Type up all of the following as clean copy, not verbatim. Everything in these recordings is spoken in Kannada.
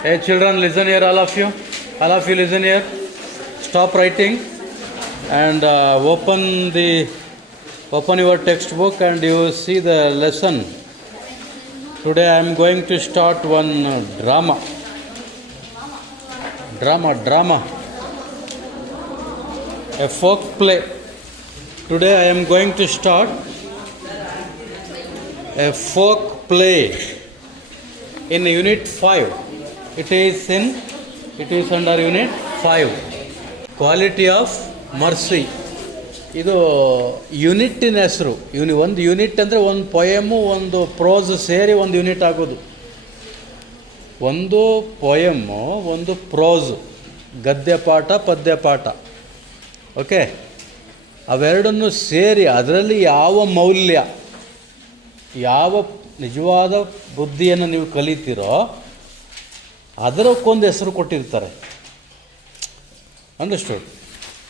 Hey children, listen here, all of you. All of you listen here. Stop writing and open your textbook and you will see the lesson. Today I am going to start one drama. A folk play. Today I am going to start a folk play in Unit 5. It is under Unit 5. Quality of mercy. ಇದು ಯೂನಿಟ್ಟಿನ ಹೆಸರು. ಒಂದು ಯೂನಿಟ್ ಅಂದರೆ ಒಂದು ಪೊಯಮು ಒಂದು ಪ್ರೋಸ್ ಸೇರಿ ಒಂದು ಯೂನಿಟ್ ಆಗೋದು. ಒಂದು ಪೊಯಮು ಒಂದು ಪ್ರೋಸ್, ಗದ್ಯಪಾಠ ಪದ್ಯಪಾಠ, ಓಕೆ, ಅವೆರಡನ್ನು ಸೇರಿ ಅದರಲ್ಲಿ ಯಾವ ಮೌಲ್ಯ, ಯಾವ ನಿಜವಾದ ಬುದ್ಧಿಯನ್ನು ನೀವು ಕಲಿತೀರೋ ಅದಕ್ಕೊಂದು ಹೆಸರು ಕೊಟ್ಟಿರ್ತಾರೆ. ಅಂಡರ್ಸ್ಟುಡ್?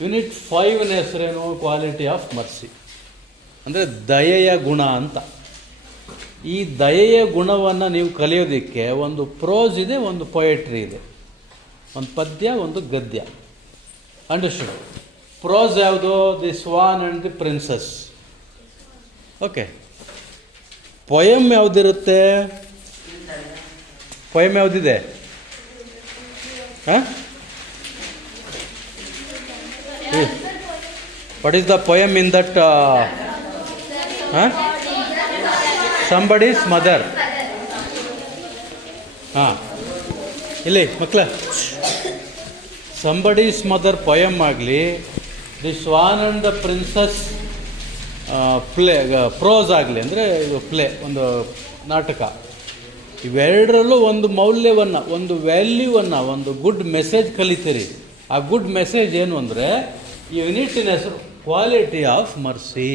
ಯೂನಿಟ್ 5ನ ಹೆಸರೇನು? ಕ್ವಾಲಿಟಿ ಆಫ್ ಮರ್ಸಿ, ಅಂದರೆ ದಯೆಯ ಗುಣ ಅಂತ. ಈ ದಯೆಯ ಗುಣವನ್ನು ನೀವು ಕಲಿಯೋದಕ್ಕೆ ಒಂದು ಪ್ರೋಸ್ ಇದೆ, ಒಂದು ಪೊಯೆಟ್ರಿ ಇದೆ, ಒಂದು ಪದ್ಯ, ಒಂದು ಗದ್ಯ. ಅಂಡರ್ಸ್ಟುಡ್? ಪ್ರೋಸ್ ಯಾವುದು? The swan and the princess. Okay. Poem ಯಾವುದಿರುತ್ತೆ? ಪೊಯಮ್ ಯಾವುದಿದೆ? What is the poem in that? Somebody's mother. ಇಲ್ಲಿ ಮಕ್ಕಳ, somebody's mother poem ಆಗಲಿ, the swan and the princess play prose ಆಗಲಿ, ಅಂದರೆ ಇದು ಪ್ಲೇ, ಒಂದು ನಾಟಕ, ಇವೆರಡರಲ್ಲೂ ಒಂದು ಮೌಲ್ಯವನ್ನು, ಒಂದು ವ್ಯಾಲ್ಯೂವನ್ನು, ಒಂದು ಗುಡ್ ಮೆಸೇಜ್ ಕಲಿತೀರಿ. ಆ ಗುಡ್ ಮೆಸೇಜ್ ಏನು ಅಂದರೆ, ಈ ಯೂನಿಟ್ಟಿನ ಹೆಸರು ಕ್ವಾಲಿಟಿ ಆಫ್ ಮರ್ಸಿ,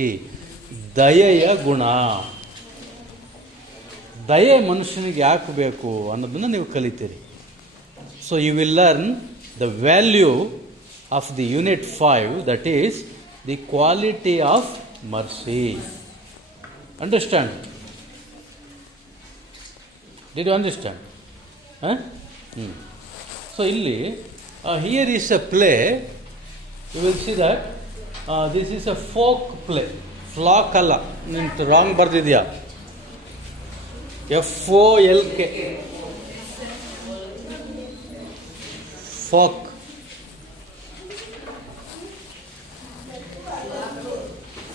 ದಯೆಯ ಗುಣ. ದಯೆ ಮನುಷ್ಯನಿಗೆ ಯಾಕೆ ಬೇಕು ಅನ್ನೋದನ್ನು ನೀವು ಕಲಿತೀರಿ. So you will learn the value of the unit 5, that is the quality of mercy. Understand? Did you understand? So ಇಲ್ಲಿ here is a play. You will see that this is a folk play. Flock ಅಲ್ಲ, ನಿಂತು ರಾಂಗ್ ಬರ್ದಿದ್ಯಾ? FOLK, folk.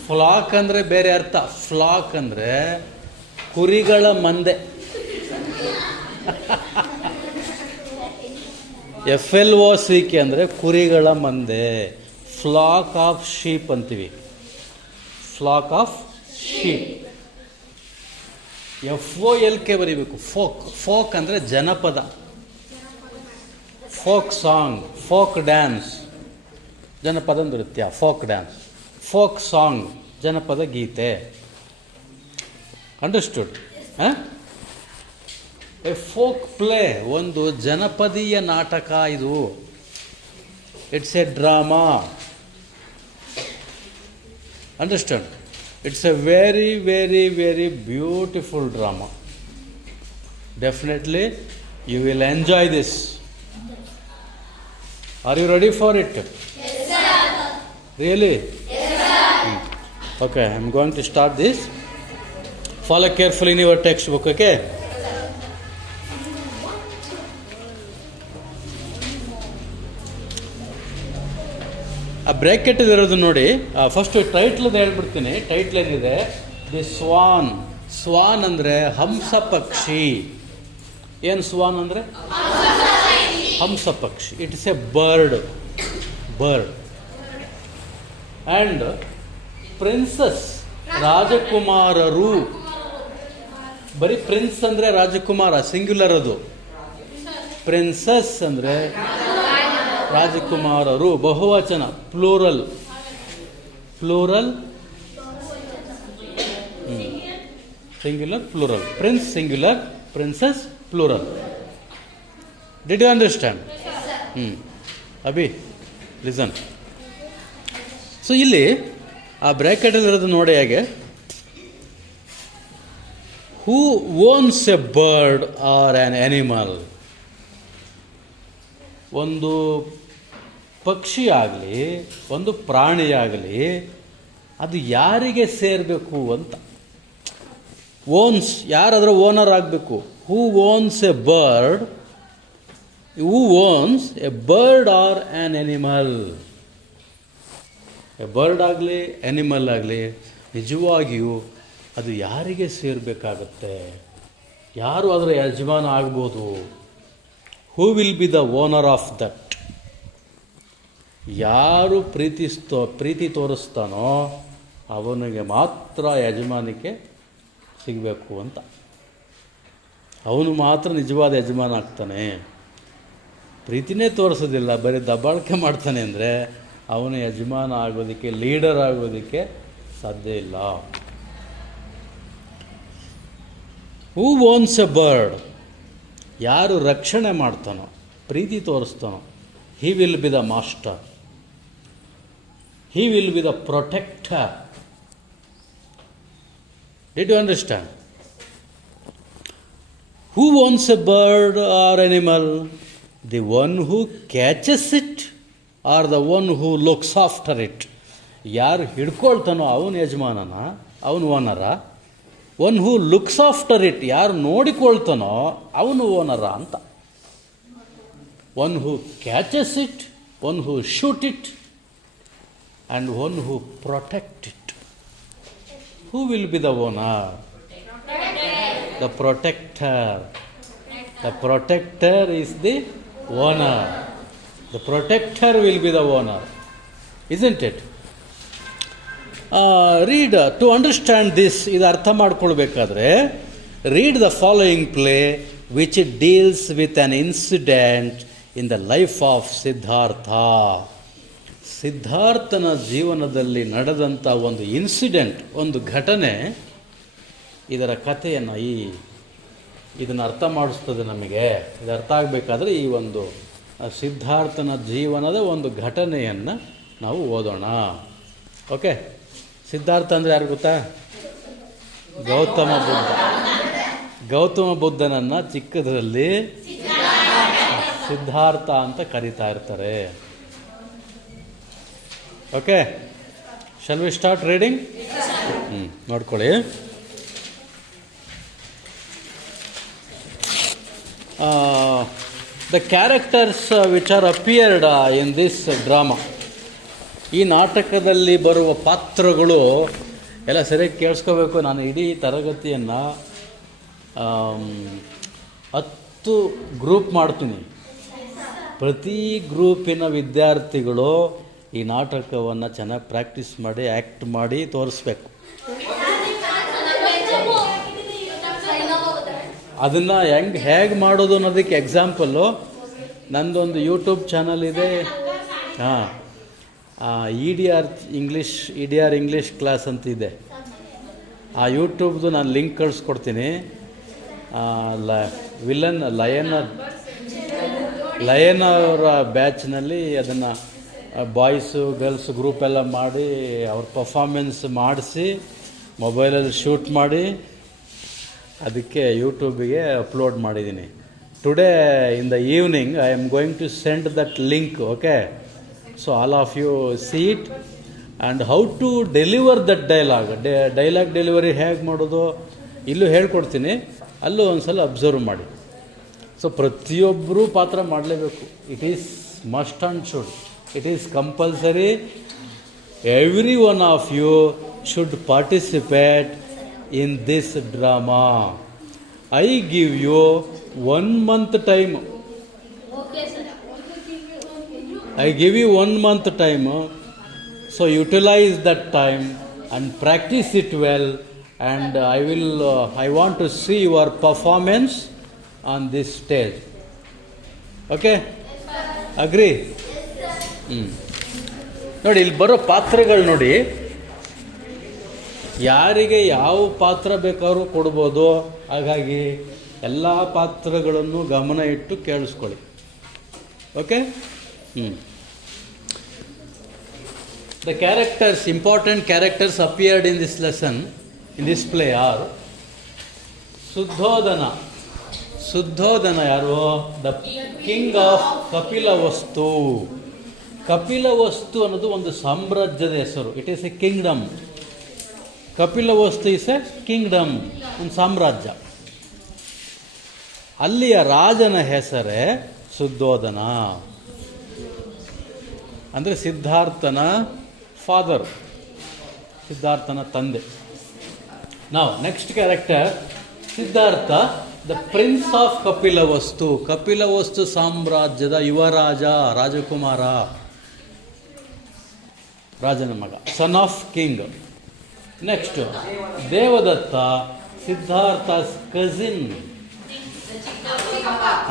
ಫ್ಲಾಕ್ ಅಂದರೆ ಬೇರೆ ಅರ್ಥ. ಫ್ಲಾಕ್ ಅಂದರೆ ಕುರಿಗಳ ಮಂದೆ. FLOCK ಅಂದರೆ ಕುರಿಗಳ ಮಂದೆ. ಫ್ಲಾಕ್ ಆಫ್ ಶೀಪ್ ಅಂತೀವಿ. ಫ್ಲಾಕ್ ಆಫ್ ಶೀಪ್. FOLK ಬರೀಬೇಕು. ಫೋಕ್. ಫೋಕ್ ಅಂದರೆ ಜನಪದ. ಫೋಕ್ ಸಾಂಗ್, ಫೋಕ್ ಡ್ಯಾನ್ಸ್, ಜನಪದ ನೃತ್ಯ, ಫೋಕ್ ಡ್ಯಾನ್ಸ್, ಫೋಕ್ ಸಾಂಗ್, ಜನಪದ ಗೀತೆ. ಅಂಡರ್ಸ್ಟುಡ್? ಎ ಫೋಕ್ ಪ್ಲೇ ಒಂದು ಜನಪದೀಯ ನಾಟಕ. ಇದು it's a drama. Understand? It's a very very very beautiful drama. Definitely you will enjoy this. Are you ready for it? Really? Okay, I am going to start this. Follow carefully in your text book. Okay? ಆ ಬ್ರ್ಯಾಕೆಟ್ ಇರೋದು ನೋಡಿ. ಫಸ್ಟ್ ಟೈಟ್ಲದು ಹೇಳ್ಬಿಡ್ತೀನಿ. ಟೈಟ್ಲ್ ಏನಿದೆ? ದಿ ಸ್ವಾನ್. ಸ್ವಾನ್ ಅಂದರೆ ಹಂಸ ಪಕ್ಷಿ. ಏನು ಸ್ವಾನ್ ಅಂದರೆ? ಹಂಸ ಪಕ್ಷಿ. It is a bird. And princes, ರಾಜಕುಮಾರರು. ಬರೀ ಪ್ರಿನ್ಸ್ ಅಂದರೆ ರಾಜಕುಮಾರ, ಸಿಂಗ್ಯುಲರ್ ಅದು. ಪ್ರಿನ್ಸಸ್ ಅಂದರೆ ರಾಜಕುಮಾರರು, ಬಹುವಚನ, plural. Singular, plural. Prince singular, princes plural. Did you understand? ಅಭಿ ಲಿಸನ್. ಸೊ ಇಲ್ಲಿ ಆ ಬ್ರ್ಯಾಕೆಟಲ್ಲಿರೋದು ನೋಡಿ ಹೇಗೆ. Who owns a bird or an animal? ಒಂದು ಪಕ್ಷಿ ಆಗಲಿ, ಒಂದು ಪ್ರಾಣಿಯಾಗಲಿ, ಅದು ಯಾರಿಗೆ ಸೇರಬೇಕು ಅಂತ. ಓನ್ಸ್, ಯಾರಾದರೂ ಓನರ್ ಆಗಬೇಕು. Who owns a bird, who owns a bird or an animal. A bird ಆಗಲಿ, ಎನಿಮಲ್ ಆಗಲಿ, ನಿಜವಾಗಿಯೂ ಅದು ಯಾರಿಗೆ ಸೇರಬೇಕಾಗತ್ತೆ? ಯಾರು ಅದರ ಯಜಮಾನ ಆಗ್ಬೋದು? Who will be the owner of that? ಯಾರು ಪ್ರೀತಿ ತೋರಿಸ್ತಾನೋ ಅವನಿಗೆ ಮಾತ್ರ ಯಜಮಾನಿಕೆ ಸಿಗಬೇಕು ಅಂತ. ಅವನು ಮಾತ್ರ ನಿಜವಾದ ಯಜಮಾನ ಆಗ್ತಾನೆ. ಪ್ರೀತಿನೇ ತೋರಿಸೋದಿಲ್ಲ, ಬರೀ ದಬ್ಬಾಳಿಕೆ ಮಾಡ್ತಾನೆ ಅಂದರೆ ಅವನು ಯಜಮಾನ ಆಗೋದಕ್ಕೆ, ಲೀಡರ್ ಆಗೋದಕ್ಕೆ ಸಾಧ್ಯ ಇಲ್ಲ. Who owns a bird? ಯಾರು ರಕ್ಷಣೆ ಮಾಡ್ತಾನೋ, ಪ್ರೀತಿ ತೋರಿಸ್ತಾನೋ, he will be the master, he will be the protector. Did you understand? Who owns a bird or animal? The one who catches it or the one who looks after it? ಯಾರು ಹಿಡ್ಕೊಳ್ತಾನೋ ಅವನು ಯಜಮಾನನ, ಅವನು ಓನರ. One who looks after it, ಯಾರು ನೋಡಿಕೊಳ್ತಾನೋ ಅವನು ಓನರ ಅಂತ. One who catches it, one who shoot it, and one who protect it. Who will be the owner? The protector. The protector is the owner. The protector will be the owner, isn't it? Read, to understand this, ಇದು ಅರ್ಥ ಮಾಡ್ಕೊಳ್ಬೇಕಾದ್ರೆ, read the following play which deals with an incident in the life of Siddhartha. ಸಿದ್ಧಾರ್ಥನ ಜೀವನದಲ್ಲಿ ನಡೆದಂಥ ಒಂದು ಇನ್ಸಿಡೆಂಟ್, ಒಂದು ಘಟನೆ ಇದರ ಕಥೆಯನ್ನು, ಇದನ್ನು ಅರ್ಥ ಮಾಡಿಸ್ತದೆ ನಮಗೆ. ಇದು ಅರ್ಥ ಆಗಬೇಕಾದ್ರೆ ಈ ಒಂದು ಸಿದ್ಧಾರ್ಥನ ಜೀವನದ ಒಂದು ಘಟನೆಯನ್ನು ನಾವು ಓದೋಣ. ಓಕೆ, ಸಿದ್ಧಾರ್ಥ ಅಂದರೆ ಯಾರು ಗೊತ್ತಾ? ಗೌತಮ ಬುದ್ಧ. ಗೌತಮ ಬುದ್ಧನನ್ನು ಚಿಕ್ಕದರಲ್ಲಿ ಸಿದ್ಧಾರ್ಥ ಅಂತ ಕರೀತಾ ಇರ್ತಾರೆ. Okay, shall we start reading? ನೋಡ್ಕೊಳ್ಳಿ. The characters which are appeared in this drama, ಈ ನಾಟಕದಲ್ಲಿ ಬರುವ ಪಾತ್ರಗಳು ಎಲ್ಲ ಸರಿಯಾಗಿ ಕೇಳಿಸ್ಕೋಬೇಕು. ನಾನು ಇಡೀ ತರಗತಿಯನ್ನು 10 ಗ್ರೂಪ್ ಮಾಡ್ತೀನಿ. ಪ್ರತಿ ಗ್ರೂಪಿನ ವಿದ್ಯಾರ್ಥಿಗಳು ಈ ನಾಟಕವನ್ನು ಚೆನ್ನಾಗಿ ಪ್ರಾಕ್ಟೀಸ್ ಮಾಡಿ, ಆ್ಯಕ್ಟ್ ಮಾಡಿ ತೋರಿಸ್ಬೇಕು. ಅದನ್ನು ಹೇಗೆ ಮಾಡೋದು ಅನ್ನೋದಕ್ಕೆ ಎಕ್ಸಾಂಪಲ್ಲು ನಂದೊಂದು ಯೂಟ್ಯೂಬ್ ಚಾನಲ್ ಇದೆ. E D R English class ಅಂತ ಇದೆ. ಆ ಯೂಟ್ಯೂಬ್ದು ನಾನು ಲಿಂಕ್ ಕಳಿಸ್ಕೊಡ್ತೀನಿ. ಲಯನ್ ಅವರ ಬ್ಯಾಚ್ನಲ್ಲಿ ಅದನ್ನು ಬಾಯ್ಸು ಗರ್ಲ್ಸ್ ಗ್ರೂಪೆಲ್ಲ ಮಾಡಿ ಅವ್ರ ಪರ್ಫಾರ್ಮೆನ್ಸ್ ಮಾಡಿಸಿ ಮೊಬೈಲಲ್ಲಿ ಶೂಟ್ ಮಾಡಿ ಅದಕ್ಕೆ ಯೂಟ್ಯೂಬಿಗೆ ಅಪ್ಲೋಡ್ ಮಾಡಿದ್ದೀನಿ. Today in the evening I am going to send that link. Okay, so all of you see it and how to deliver that dialogue delivery ಹೇಗೆ ಮಾಡೋದು ಇಲ್ಲೂ ಹೇಳ್ಕೊಡ್ತೀನಿ. ಅಲ್ಲೂ ಒಂದು ಸಲ ಅಬ್ಸರ್ವ್ ಮಾಡಿ. ಸೊ ಪ್ರತಿಯೊಬ್ಬರೂ ಪಾತ್ರ ಮಾಡಲೇಬೇಕು. It is must and should. It is compulsory. Every one of you should participate in this drama. I give you 1 month time. Okay sir. I give you 1 month time. So utilize that time and practice it well, and I want to see your performance on this stage. Okay? Agree? ನೋಡಿ, ಇಲ್ಲಿ ಬರೋ ಪಾತ್ರಗಳು ನೋಡಿ, ಯಾರಿಗೆ ಯಾವ ಪಾತ್ರ ಬೇಕಾದ್ರೂ ಕೊಡ್ಬೋದು. ಹಾಗಾಗಿ ಎಲ್ಲ ಪಾತ್ರಗಳನ್ನು ಗಮನ ಇಟ್ಟು ಕೇಳಿಸ್ಕೊಳ್ಳಿ. Okay? The characters, important characters appeared in this lesson, in this play are Shuddhodana. Shuddhodana ಯಾರು? The king of Kapilavastu. Kapilavastu ಅನ್ನೋದು ಒಂದು ಸಾಮ್ರಾಜ್ಯದ ಹೆಸರು. It is a kingdom. Kapilavastu is a kingdom, ಒಂದು ಸಾಮ್ರಾಜ್ಯ. ಅಲ್ಲಿಯ ರಾಜನ ಹೆಸರೇ ಶುದ್ಧೋಧನ. ಅಂದರೆ ಸಿದ್ಧಾರ್ಥನ ಫಾದರ್, ಸಿದ್ಧಾರ್ಥನ ತಂದೆ. ನಾವು next character Siddhartha, the prince of Kapilavastu. Kapilavastu ಸಾಮ್ರಾಜ್ಯದ ಯುವರಾಜ, ರಾಜಕುಮಾರ, ರಾಜನ ಮಗ, son of king. Next Devadatta, Siddhartha cousin.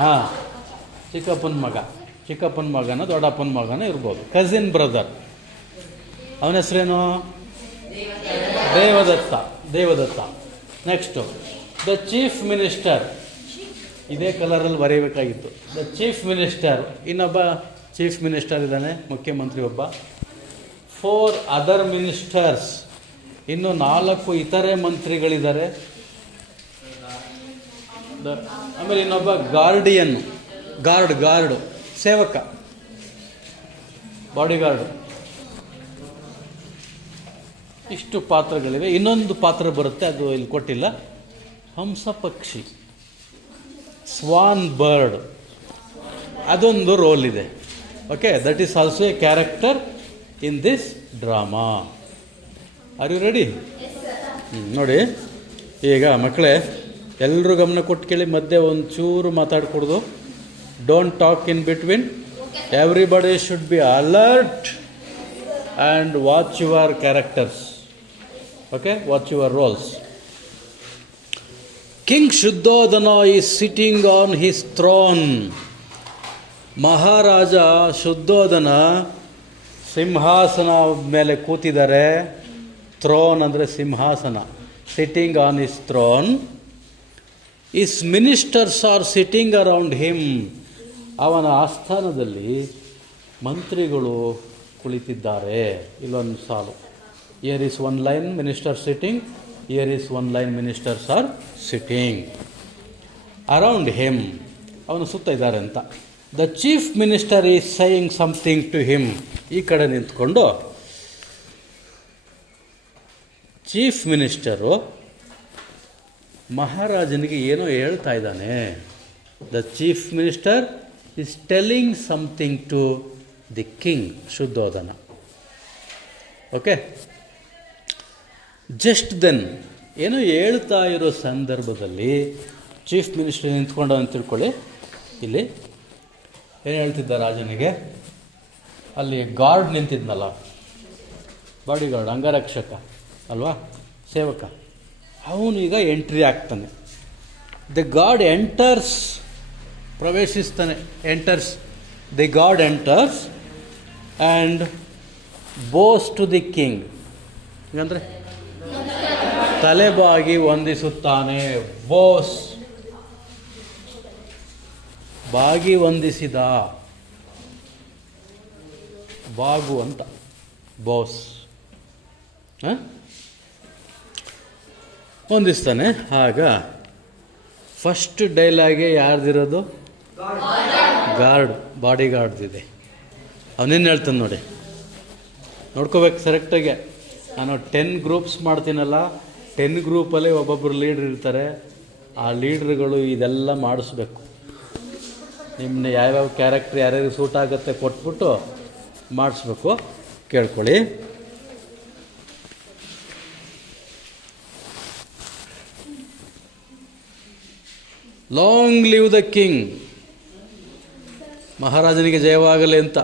ಹಾಂ, ಚಿಕ್ಕಪ್ಪನ ಮಗ, ಚಿಕ್ಕಪ್ಪನ ಮಗನ ದೊಡ್ಡಪ್ಪನ ಮಗನ ಇರ್ಬೋದು, ಕಸಿನ್ ಬ್ರದರ್. ಅವನ ಹೆಸರೇನು? Devadatta. Devadatta. Next the chief minister. ಇದೇ ಕಲರಲ್ಲಿ ಬರೆಯಬೇಕಾಗಿತ್ತು. The chief minister. ಇನ್ನೊಬ್ಬ ಚೀಫ್ ಮಿನಿಸ್ಟರ್ ಇದ್ದಾನೆ, ಮುಖ್ಯಮಂತ್ರಿ ಒಬ್ಬ. 4 ಅದರ್ ಮಿನಿಸ್ಟರ್ಸ್. ಇನ್ನು 4 ಇತರೆ ಮಂತ್ರಿಗಳಿದ್ದಾರೆ. ಆಮೇಲೆ ಇನ್ನೊಬ್ಬ ಗಾರ್ಡಿಯನ್, ಗಾರ್ಡು, ಸೇವಕ, ಬಾಡಿಗಾರ್ಡು. ಇಷ್ಟು ಪಾತ್ರಗಳಿವೆ. ಇನ್ನೊಂದು ಪಾತ್ರ ಬರುತ್ತೆ, ಅದು ಇಲ್ಲಿ ಕೊಟ್ಟಿಲ್ಲ. ಹಂಸ ಪಕ್ಷಿ, ಸ್ವಾನ್ ಬರ್ಡ್, ಅದೊಂದು ರೋಲ್ ಇದೆ. Okay, that is also a character in this drama. Are you ready? ನೋಡಿ, ಈಗ ಮಕ್ಕಳೇ ಎಲ್ಲರೂ ಗಮನ ಕೊಟ್ಟು ಕೇಳಿ. ಮಧ್ಯೆ ಒಂಚೂರು ಮಾತಾಡ್ಕೊಡ್ದು. Don't talk in between. Everybody should be alert and watch your characters. Okay, watch your roles. King Shuddhodana is sitting on his throne. ಮಹಾರಾಜ ಶುದ್ಧೋಧನ ಸಿಂಹಾಸನ ಮೇಲೆ ಕೂತಿದ್ದಾರೆ. ಥ್ರೋನ್ ಅಂದರೆ ಸಿಂಹಾಸನ. Sitting on his throne. Is ministers are sitting around him. ಅವನ ಆಸ್ಥಾನದಲ್ಲಿ ಮಂತ್ರಿಗಳು ಕುಳಿತಿದ್ದಾರೆ. ಇಲ್ಲೊಂದು ಸಾಲು. Here is one line minister sitting, here is one line ministers are sitting around him. ಅವನು ಸುತ್ತ ಇದ್ದಾರೆ ಅಂತ. The chief minister is saying something to him. ಈ ಕಡೆ ನಿಂತ್ಕೊಂಡು ಚೀಫ್ ಮಿನಿಸ್ಟರು ಮಹಾರಾಜನಿಗೆ ಏನೋ ಹೇಳ್ತಾ ಇದ್ದಾನೆ. The chief minister is telling something to the king Shuddhodana. Okay, just then ಏನೋ ಹೇಳ್ತಾ ಇರೋ ಸಂದರ್ಭದಲ್ಲಿ ಚೀಫ್ ಮಿನಿಸ್ಟರ್ ನಿಂತ್ಕೊಂಡು ಅಂತ ತಿಳ್ಕೊಳ್ಳಿ. ಇಲ್ಲಿ ಏನು ಹೇಳ್ತಿದ್ದ ರಾಜನಿಗೆ? ಅಲ್ಲಿ ಗಾರ್ಡ್ ನಿಂತಿದ್ನಲ್ಲ, ಬಾಡಿಗಾರ್ಡ್, ಅಂಗರಕ್ಷಕ ಅಲ್ವಾ, ಸೇವಕ, ಅವನು ಈಗ ಎಂಟ್ರಿ ಆಗ್ತಾನೆ. ದ ಗಾರ್ಡ್ ಎಂಟರ್ಸ್, ಪ್ರವೇಶಿಸ್ತಾನೆ. Enters, the guard enters and bows to the king. ಅಂದರೆ ತಲೆಬಾಗಿ ವಂದಿಸುತ್ತಾನೆ. ಬೋಸ್, ಬಾಗಿ ವಂದಿಸಿದ, ಬಾಗು ಅಂತ, ಬೋಸ್ ವಂದಿಸ್ತಾನೆ. ಆಗ ಫಸ್ಟ್ ಡೈಲಾಗೆ ಯಾರ್ದಿರೋದು? ಗಾರ್ಡ್, ಬಾಡಿಗಾರ್ಡ್ದಿದೆ. ಅವನೇನು ಹೇಳ್ತಾನೆ ನೋಡಿ, ನೋಡ್ಕೋಬೇಕು ಕರೆಕ್ಟಾಗೆ. ನಾನು 10 ಗ್ರೂಪ್ಸ್ ಮಾಡ್ತೀನಲ್ಲ, 10 ಗ್ರೂಪಲ್ಲಿ ಒಬ್ಬೊಬ್ಬರು ಲೀಡ್ರ್ ಇರ್ತಾರೆ. ಆ ಲೀಡ್ರುಗಳು ಇದೆಲ್ಲ ಮಾಡಿಸ್ಬೇಕು. ನಿಮ್ಮನ್ನ ಯಾವ್ಯಾವ ಕ್ಯಾರೆಕ್ಟ್ರ್ ಯಾರ್ಯಾರಿಗೆ ಸೂಟ್ ಆಗುತ್ತೆ ಕೊಟ್ಬಿಟ್ಟು ಮಾಡಿಸ್ಬೇಕು. ಕೇಳ್ಕೊಳ್ಳಿ. Long live the king. ಮಹಾರಾಜನಿಗೆ ಜಯವಾಗಲಿ ಅಂತ.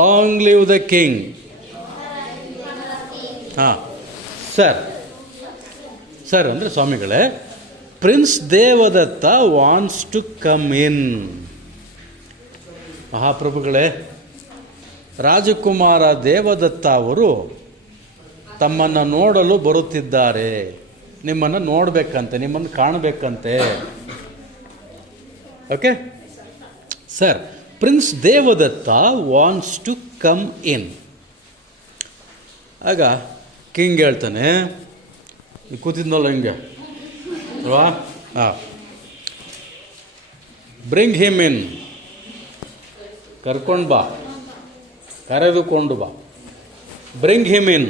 Long live the king. ಹಾಂ ಸರ್, ಸರ್ ಅಂದರೆ ಸ್ವಾಮಿಗಳೇ, prince Devadatta wants to come in. ಮಹಾಪ್ರಭುಗಳೇ, ರಾಜಕುಮಾರ ದೇವದತ್ತ ಅವರು ತಮ್ಮನ್ನು ನೋಡಲು ಬರುತ್ತಿದ್ದಾರೆ. ನಿಮ್ಮನ್ನು ನೋಡಬೇಕಂತೆ, ನಿಮ್ಮನ್ನು ಕಾಣಬೇಕಂತೆ. Okay sir, prince Devadatta wants to come in. ಆಗ ಕಿಂಗ್ ಹೇಳ್ತಾನೆ, ಕೂತಿದ್ನಲ್ಲ ಹಿಂಗೆ, ಅಲ್ವಾ? ಹಾಂ. ಬ್ರಿಂಗ್ ಹಿಮ್ ಇನ್, ಕರ್ಕೊಂಡು ಬಾ, ಕರೆದುಕೊಂಡು ಬಾ. Bring him in.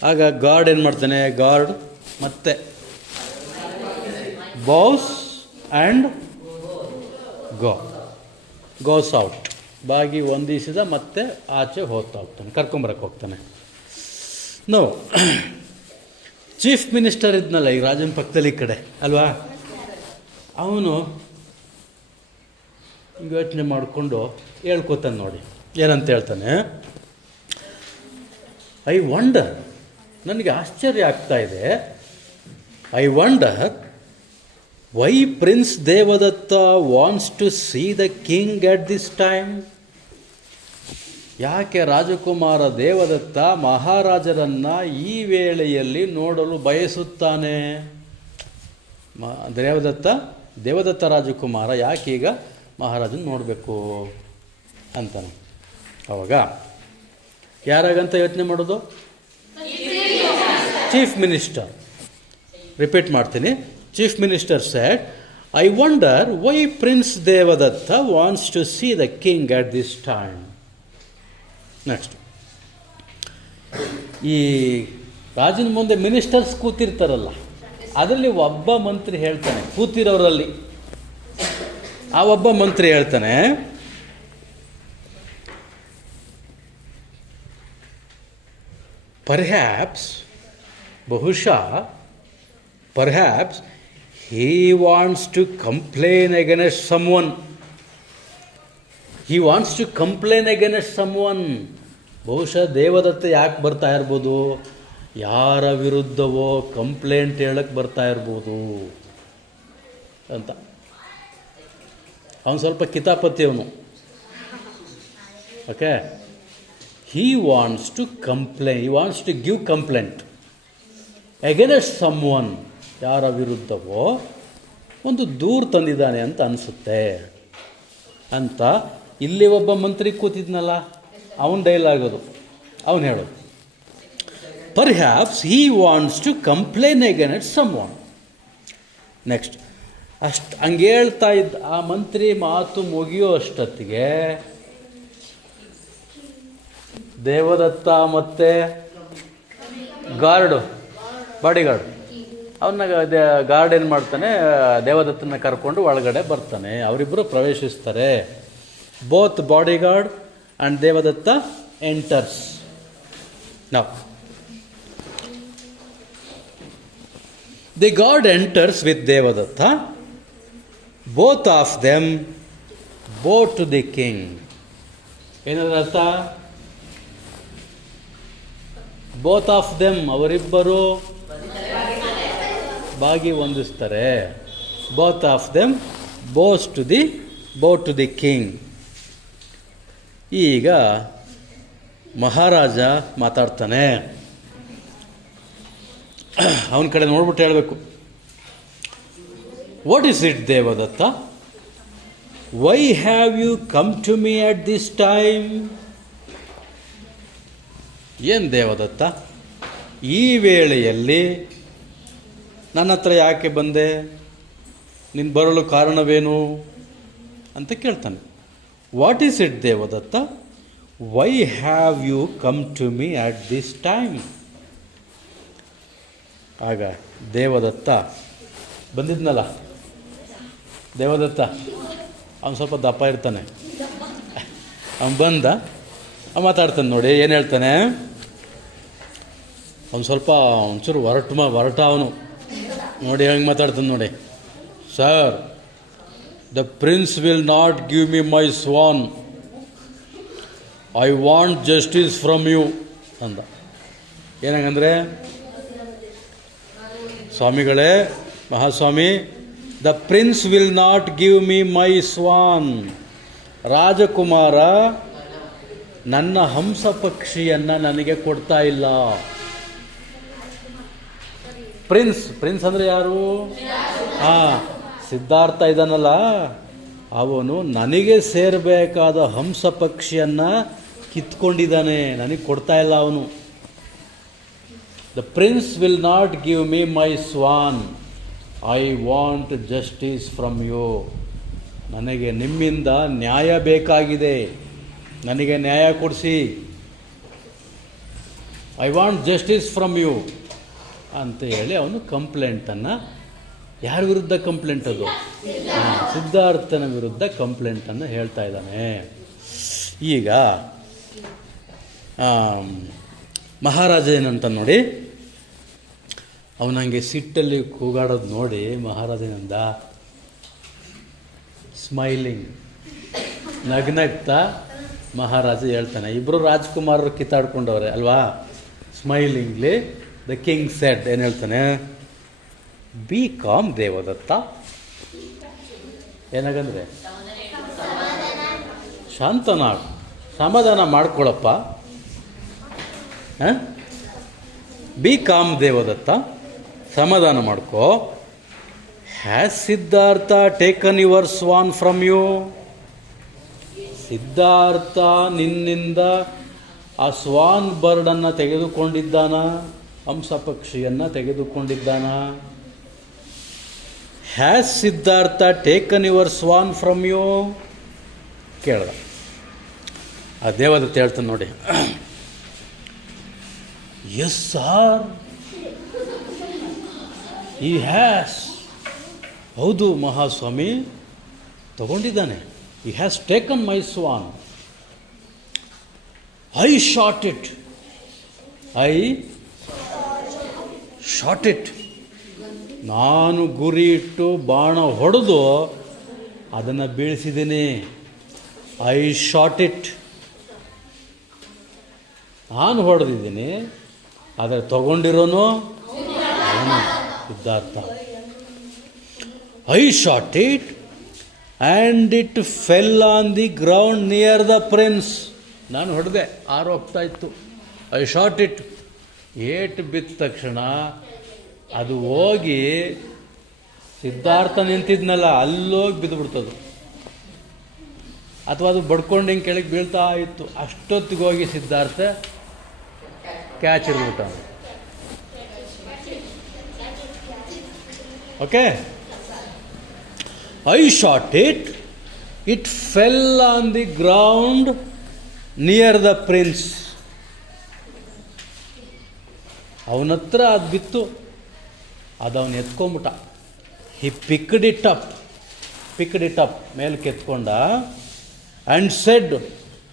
ಆಗ ಗಾರ್ಡ್ ಏನು ಮಾಡ್ತಾನೆ? ಗಾರ್ಡ್ ಮತ್ತೆ ಬಾಸ್ ಆ್ಯಂಡ್ ಗೋಸ್ ಔಟ್. ಬಾಗಿ ವಂದಿಸಿದ ಮತ್ತೆ ಆಚೆ ಹೋಗ್ತಾನೆ, ಕರ್ಕೊಂಬರಕ್ಕೆ ಹೋಗ್ತಾನೆ. ನೋ, ಚೀಫ್ ಮಿನಿಸ್ಟರ್ ಇದ್ನಲ್ಲ ಈ ರಾಜನ ಪಕ್ಕದಲ್ಲಿ ಈ ಕಡೆ ಅಲ್ವಾ, ಅವನು ಯೋಚನೆ ಮಾಡಿಕೊಂಡು ಹೇಳ್ಕೊತಾನೆ ನೋಡಿ. ಏನಂತ ಹೇಳ್ತಾನೆ? ಐ ವಂಡರ್, ನನಗೆ ಆಶ್ಚರ್ಯ ಆಗ್ತಾ ಇದೆ. I wonder why prince Devadatta wants to see the king at this time. ಯಾಕೆ ರಾಜಕುಮಾರ ದೇವದತ್ತ ಮಹಾರಾಜರನ್ನು ಈ ವೇಳೆಯಲ್ಲಿ ನೋಡಲು ಬಯಸುತ್ತಾನೆ? ದೇವದತ್ತ ರಾಜಕುಮಾರ ಯಾಕೀಗ ಮಹಾರಾಜನ ನೋಡಬೇಕು ಅಂತಾನೆ. ಅವಾಗ ಯಾರಾಗಂತ ಯೋಚನೆ ಮಾಡೋದು? Chief minister. ರಿಪೀಟ್ ಮಾಡ್ತೀನಿ. Chief minister said, I wonder why prince Devadatta wants to see the king at this time. Next, ಈ ರಾಜನ ಮುಂದೆ ಮಿನಿಸ್ಟರ್ಸ್ ಕೂತಿರ್ತಾರಲ್ಲ, ಅದರಲ್ಲಿ ಒಬ್ಬ ಮಂತ್ರಿ ಹೇಳ್ತಾನೆ, ಕೂತಿರೋರಲ್ಲಿ ಆ ಒಬ್ಬ ಮಂತ್ರಿ ಹೇಳ್ತಾನೆ, perhaps he wants to complain against someone. ಬಹುಶಃ ದೇವದತ್ತ ಯಾಕೆ ಬರ್ತಾ ಇರ್ಬೋದು? ಯಾರ ವಿರುದ್ಧವೋ ಕಂಪ್ಲೇಂಟ್ ಹೇಳಕ್ಕೆ ಬರ್ತಾ ಇರ್ಬೋದು ಅಂತ. ಅವನು ಸ್ವಲ್ಪ ಕಿತಾಪತಿ ಅವನು. Okay, he wants to complain, he wants to give complaint against someone. ಯಾರ ವಿರುದ್ಧವೋ ಒಂದು ದೂರು ತಂದಿದ್ದಾನೆ ಅಂತ ಅನಿಸುತ್ತೆ ಅಂತ ಇಲ್ಲಿ ಒಬ್ಬ ಮಂತ್ರಿ ಕೂತಿದ್ನಲ್ಲ, ಅವನ ಡೈಲಾಗ್ ಅದು. ಅವನು ಹೇಳೋದು, perhaps he wants to complain against someone. Next, ಹಂಗೆ ಹೇಳ್ತಾ ಇದ್ದ ಆ ಮಂತ್ರಿ ಮಾತು ಮುಗಿಯೋ ಅಷ್ಟೊತ್ತಿಗೆ ದೇವದತ್ತ ಮತ್ತು ಬಾಡಿಗಾರ್ಡ್ ಅವನ್ನ ಗಾರ್ಡ್ ಏನು ಮಾಡ್ತಾನೆ, ದೇವದತ್ತನ ಕರ್ಕೊಂಡು ಒಳಗಡೆ ಬರ್ತಾನೆ. ಅವರಿಬ್ಬರು ಪ್ರವೇಶಿಸ್ತಾರೆ. Both bodyguard and Devadatta enters. ನಾವು the guard enters with Devadatta. Both of them bow to the king. ಏನಾದ್ರ ಅರ್ಥ? ಬೋತ್ ಆಫ್ ದೆಮ್, ಅವರಿಬ್ಬರು ಬಾಗಿ ವಂದಿಸ್ತಾರೆ. Both of them bow to the king. ಈಗ ಮಹಾರಾಜ ಮಾತಾಡ್ತಾನೆ. ಅವನ ಕಡೆ ನೋಡ್ಬಿಟ್ಟು ಹೇಳಬೇಕು, what is it Devadatta? Why have you come to me at this time? ಏನು ದೇವದತ್ತ, ಈ ವೇಳೆಯಲ್ಲಿ ನನ್ನ ಹತ್ರ ಯಾಕೆ ಬಂದೆ? ನೀನು ಬರಲು ಕಾರಣವೇನು ಅಂತ ಕೇಳ್ತಾನೆ. What is it Devadatta? Why have you come to me at this time? ಆಗ ದೇವದತ್ತ ಬಂದಿದ್ನಲ್ಲ, ದೇವದತ್ತ ಅವನು ಸ್ವಲ್ಪ ದಪ್ಪ ಇರ್ತಾನೆ. ಅವನು ಬಂದ, ಮಾತಾಡ್ತಾನೆ ನೋಡಿ. ಏನು ಹೇಳ್ತಾನೆ? ಅವನು ಸ್ವಲ್ಪ ಒಂಚೂರು ಹೊರಟ ಅವನು ನೋಡಿ. ಹೆಂಗೆ ಮಾತಾಡ್ತಾನೆ ನೋಡಿ. Sir, the prince will not give me my swan. I want justice from you ಅಂದ. ಏನಂಗಂದರೆ, ಸ್ವಾಮಿಗಳೇ, ಮಹಾಸ್ವಾಮಿ, the prince will not give me my swan. ರಾಜಕುಮಾರ ನನ್ನ ಹಂಸ ಪಕ್ಷಿಯನ್ನು ನನಗೆ ಕೊಡ್ತಾ ಇಲ್ಲ. ಪ್ರಿನ್ಸ್ ಅಂದರೆ ಯಾರು? ಸಿದ್ಧಾರ್ಥ ಇದ್ದಾನಲ್ಲ, ಅವನು ನನಗೆ ಸೇರಬೇಕಾದ ಹಂಸ ಪಕ್ಷಿಯನ್ನು ಕಿತ್ಕೊಂಡಿದ್ದಾನೆ, ನನಗೆ ಕೊಡ್ತಾ ಇಲ್ಲ ಅವನು. The prince will not give me my swan. I want justice from you. ನನಗೆ ನಿಮ್ಮಿಂದ ನ್ಯಾಯ ಬೇಕಾಗಿದೆ, ನನಗೆ ನ್ಯಾಯ ಕೊಡಿಸಿ. I want justice from you ಅಂತ ಹೇಳಿ ಅವನು ಕಂಪ್ಲೇಂಟನ್ನು, ಯಾರ ವಿರುದ್ಧ ಕಂಪ್ಲೇಂಟ್ ಅದು? ಸಿದ್ಧಾರ್ಥನ ವಿರುದ್ಧ ಕಂಪ್ಲೇಂಟನ್ನು ಹೇಳ್ತಾ ಇದ್ದಾನೆ. ಈಗ ಮಹಾರಾಜ ಏನಂತ ನೋಡಿ, ಅವನಂಗೆ ಸಿಟ್ಟಲ್ಲಿ ಕೂಗಾಡೋದು ನೋಡಿ ಮಹಾರಾಜನಿಂದ ಸ್ಮೈಲಿಂಗ್, ನಗ್ನಗ್ತಾ ಮಹಾರಾಜ ಹೇಳ್ತಾನೆ. ಇಬ್ಬರು ರಾಜ್ಕುಮಾರರು ಕಿತ್ತಾಡ್ಕೊಂಡವ್ರೆ ಅಲ್ವಾ. ಸ್ಮೈಲಿಂಗ್ಲಿ ದ ಕಿಂಗ್ ಸೆಡ್, ಏನು ಹೇಳ್ತಾನೆ? Be calm Devadatta. ಏನಾಗಂದ್ರೆ ಶಾಂತನಾಗ್, ಸಮಾಧಾನ ಮಾಡ್ಕೊಳಪ್ಪ. ಬಿ ಕಾಮ್ ದೇವದತ್ತ, ಸಮಾಧಾನ ಮಾಡ್ಕೋ. Has Siddhartha taken your swan from you? Siddhartha ನಿನ್ನಿಂದ ಆ ಸ್ವಾನ್ ಬರ್ಡನ್ನು ತೆಗೆದುಕೊಂಡಿದ್ದಾನ, ಹಂಸ ಪಕ್ಷಿಯನ್ನು ತೆಗೆದುಕೊಂಡಿದ್ದಾನ? Has Siddhartha taken your swan from you? ಕೇಳ್ದ. ಆ ದೇವದತ್ತ ಹೇಳ್ತಾನೆ ನೋಡಿ, ಎಸ್ ಸಾರ್, ಈ ಹ್ಯಾಸ್, ಹೌದು ಮಹಾಸ್ವಾಮಿ ತಗೊಂಡಿದ್ದಾನೆ. ಈ has taken my swan. I shot it, I shot it. ನಾನು ಗುರಿ ಇಟ್ಟು ಬಾಣ ಹೊಡೆದು ಅದನ್ನು ಬೀಳಿಸಿದ್ದೀನಿ. ಐ ಶಾಟ್ ಇಟ್, ನಾನು ಹೊಡೆದಿದ್ದೀನಿ, ಆದರೆ ತಗೊಂಡಿರೋನು Siddhartha. I shot it and it fell on the ground near the prince. ನಾನು ಹೊಡೆದೆ, ಹೋಗ್ತಾ ಇತ್ತು. ಐ ಶಾಟ್ ಇಟ್, ಏಟು ಬಿದ್ದ ತಕ್ಷಣ ಅದು ಹೋಗಿ ಸಿದ್ಧಾರ್ಥ ನಿಂತಿದ್ನಲ್ಲ ಅಲ್ಲೋಗಿ ಬಿದ್ದುಬಿಡ್ತದು, ಅಥವಾ ಅದು ಬಡ್ಕೊಂಡು ಹಿಂಗೆ ಕೆಳಗೆ ಬೀಳ್ತಾ ಇತ್ತು. ಅಷ್ಟೊತ್ತಿಗೆ ಹೋಗಿ ಸಿದ್ಧಾರ್ಥ ಕ್ಯಾಚ್ ಇರ್ಬಿಟ್ಟ. Okay, I shot it, it fell on the ground near the prince. ಅವನತ್ರ ಅದು ಬಿತ್ತು, ಅದು ಅವನು ಎತ್ಕೊಂಬಿಟ್ಟ. ಹಿ ಪಿಕ್ಡ್ ಇಟ್ ಅಪ್, ಮೇಲಕ್ಕೆ ಎತ್ಕೊಂಡ. ಆ್ಯಂಡ್ ಸೆಡ್,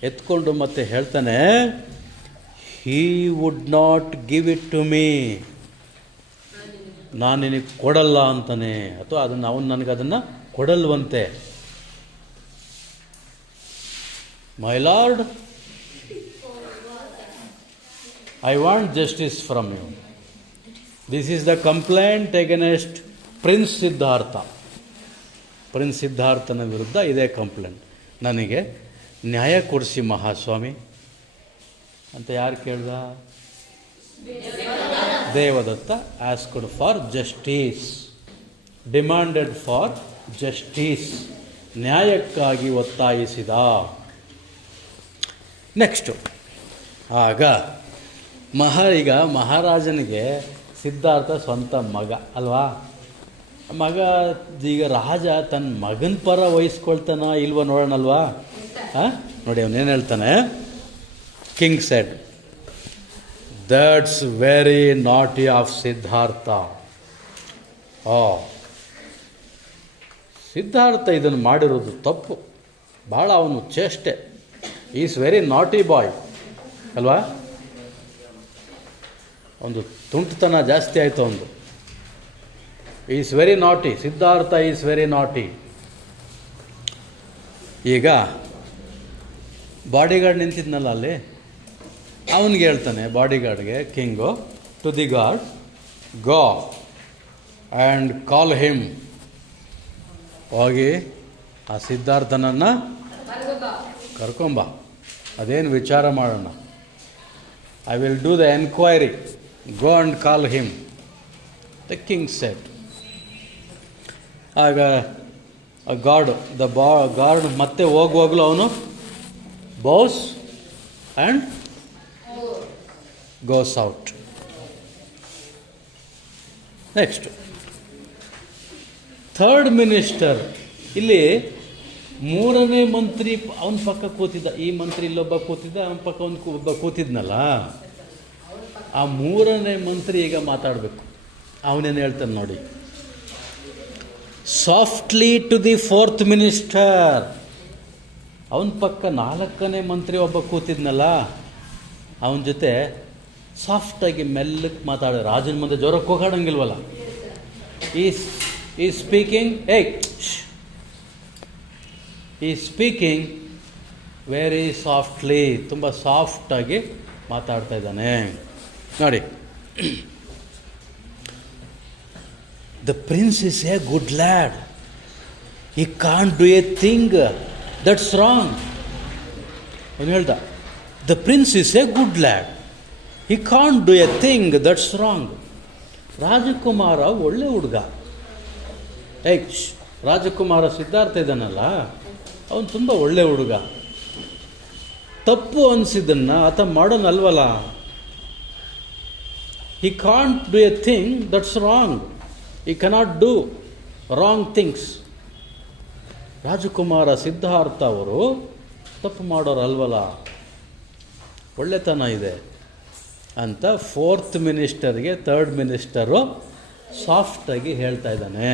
ಎತ್ಕೊಂಡು ಮತ್ತೆ ಹೇಳ್ತಾನೆ, he would not give it to me. ನಾನು ನಿನಗೆ ಕೊಡಲ್ಲ ಅಂತಾನೆ, ಅಥವಾ ಅದನ್ನು ಅವನು ನನಗೆ ಅದನ್ನು ಕೊಡಲ್ವಂತೆ. My lord, I want justice from you. This is the complaint against prince Siddhartha. ಪ್ರಿನ್ಸ್ ಸಿದ್ಧಾರ್ಥನ ವಿರುದ್ಧ ಇದೇ ಕಂಪ್ಲೇಂಟ್. ನನಗೆ ನ್ಯಾಯ ಕೊಡಿಸಿ ಮಹಾಸ್ವಾಮಿ ಅಂತ ಯಾರು ಕೇಳ್ದ? Devadatta asked for justice, demanded for justice, ನ್ಯಾಯಕ್ಕಾಗಿ ಒತ್ತಾಯಿಸಿದ. ನೆಕ್ಸ್ಟು, ಆಗ ಈಗ ಮಹಾರಾಜನಿಗೆ ಸಿದ್ಧಾರ್ಥ ಸ್ವಂತ ಮಗ ಅಲ್ವಾ. ಮಗ ಈಗ ರಾಜ ತನ್ನ ಮಗನ ಪರ ವಹಿಸ್ಕೊಳ್ತಾನ ಇಲ್ವ ನೋಡೋಣಲ್ವಾ. ನೋಡಿ ಅವನೇನು ಹೇಳ್ತಾನೆ. King said, that's very naughty of Siddhartha. Siddhartha ಇದನ್ನು ಮಾಡಿರೋದು ತಪ್ಪು, ಭಾಳ ಅವನು ಚೇಷ್ಟೆ. ಈಸ್ ವೆರಿ ನಾಟಿ ಬಾಯ್ ಅಲ್ವಾ. ಒಂದು ತುಂಟತನ ಜಾಸ್ತಿ ಆಯಿತು ಒಂದು. ಈಸ್ ವೆರಿ ನಾಟಿ, ಸಿದ್ಧಾರ್ಥ ಈಸ್ ವೆರಿ ನಾಟಿ. ಈಗ ಬಾಡಿಗಾರ್ಡ್ ನಿಂತಿದ್ನಲ್ಲ ಅಲ್ಲಿ, ಅವನಿಗೆ ಹೇಳ್ತಾನೆ ಬಾಡಿಗಾರ್ಡ್ಗೆ, king, to the guard, go and call him. ಹೋಗಿ ಆ ಸಿದ್ಧಾರ್ಥನನ್ನು ಕರ್ಕೊಂಬ, ಅದೇನು ವಿಚಾರ ಮಾಡೋಣ. I will do the enquiry, go and call him, the king said. ಆಗ ಗಾರ್ಡ್ ಮತ್ತೆ ಹೋಗುವಾಗಲೂ ಅವನು bows and goes out. Next third minister. ಇಲ್ಲಿ ಮೂರನೇ ಮಂತ್ರಿ ಅವನ ಪಕ್ಕ ಕೂತಿದ್ದ, ಈ ಮಂತ್ರಿ ಇಲ್ಲೊಬ್ಬ ಕೂತಿದ್ದ, ಅವನ ಪಕ್ಕ ಒಬ್ಬ ಕೂತಿದ್ನಲ್ಲ, ಆ ಮೂರನೇ ಮಂತ್ರಿ ಈಗ ಮಾತಾಡಬೇಕು. ಅವನೇನು ಹೇಳ್ತಾನೆ ನೋಡಿ. Softly to the fourth minister. ಅವನ ಪಕ್ಕ ನಾಲ್ಕನೇ ಮಂತ್ರಿ ಒಬ್ಬ ಕೂತಿದ್ನಲ್ಲ, ಅವನ ಜೊತೆ ಸಾಫ್ಟಾಗಿ ಮೆಲ್ಲಕ್ಕೆ ಮಾತಾಡ. ರಾಜನ ಮುಂದೆ ಜೋರಕ್ಕೆ ಹೋಗಾಡಂಗಿಲ್ವಲ್ಲ. ಈ ಸ್ಪೀಕಿಂಗ್ ಸ್ಪೀಕಿಂಗ್ ವೆರಿ ಸಾಫ್ಟ್ಲಿ, ತುಂಬ ಸಾಫ್ಟಾಗಿ ಮಾತಾಡ್ತಾ ಇದ್ದಾನೆ ನೋಡಿ. The prince is a good lad, he can't do a thing that's wrong. ಅವನು ಹೇಳ್ದ, the prince is a good lad, he can't do a thing that's wrong. ರಾಜಕುಮಾರ ಒಳ್ಳೆ ಹುಡುಗ. ರಾಜಕುಮಾರ ಸಿದ್ಧಾರ್ಥ ಇದ್ದಾನಲ್ಲ, ಅವನು ತುಂಬ ಒಳ್ಳೆ ಹುಡುಗ. ತಪ್ಪು ಅನಿಸಿದ್ದನ್ನು ಆತ ಮಾಡೋನಲ್ವಲ್ಲ. He can't do a thing that's wrong, he cannot do wrong things. ರಾಜಕುಮಾರ ಸಿದ್ಧಾರ್ಥ ಅವರು ತಪ್ಪು ಮಾಡೋರಲ್ವಲ್ಲ, ಒಳ್ಳೆತನ ಇದೆ ಅಂತ ಫೋರ್ತ್ ಮಿನಿಸ್ಟರ್ಗೆ ಥರ್ಡ್ ಮಿನಿಸ್ಟರು ಸಾಫ್ಟಾಗಿ ಹೇಳ್ತಾ ಇದ್ದಾನೆ.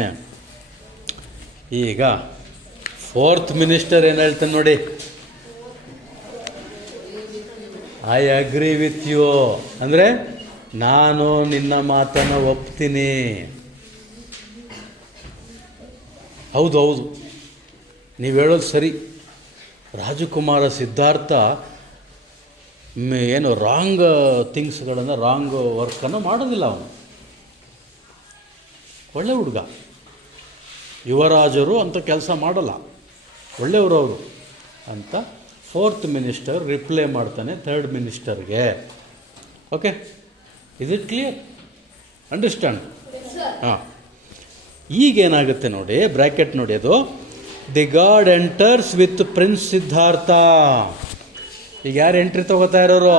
ಈಗ ಫೋರ್ತ್ ಮಿನಿಸ್ಟರ್ ಏನು ಹೇಳ್ತಾನೆ ನೋಡಿ. ಐ ಅಗ್ರಿ ವಿತ್ ಯು, ಅಂದರೆ ನಾನು ನಿನ್ನ ಮಾತನ್ನು ಒಪ್ತೀನಿ. ಹೌದು ನೀವು ಹೇಳೋದು ಸರಿ. ರಾಜಕುಮಾರ ಸಿದ್ಧಾರ್ಥ ಏನು ರಾಂಗ್ ಥಿಂಗ್ಸ್ಗಳನ್ನು, ರಾಂಗ್ ವರ್ಕನ್ನು ಮಾಡೋದಿಲ್ಲ. ಅವನು ಒಳ್ಳೆ ಹುಡುಗ. ಯುವರಾಜರು ಅಂತ ಕೆಲಸ ಮಾಡಲ್ಲ, ಒಳ್ಳೆಯವರು ಅವರು ಅಂತ ಫೋರ್ತ್ ಮಿನಿಸ್ಟರ್ ರಿಪ್ಲೈ ಮಾಡ್ತಾನೆ ಥರ್ಡ್ ಮಿನಿಸ್ಟರ್ಗೆ. Okay, is it clear? Understand? ಹಾಂ. ಈಗೇನಾಗುತ್ತೆ ನೋಡಿ, ಬ್ರ್ಯಾಕೆಟ್ ನೋಡಿ, ಅದು the god enters with prince Siddhartha. ಈಗ ಯಾರು ಎಂಟ್ರಿ ತಗೋತಾ ಇರೋರು?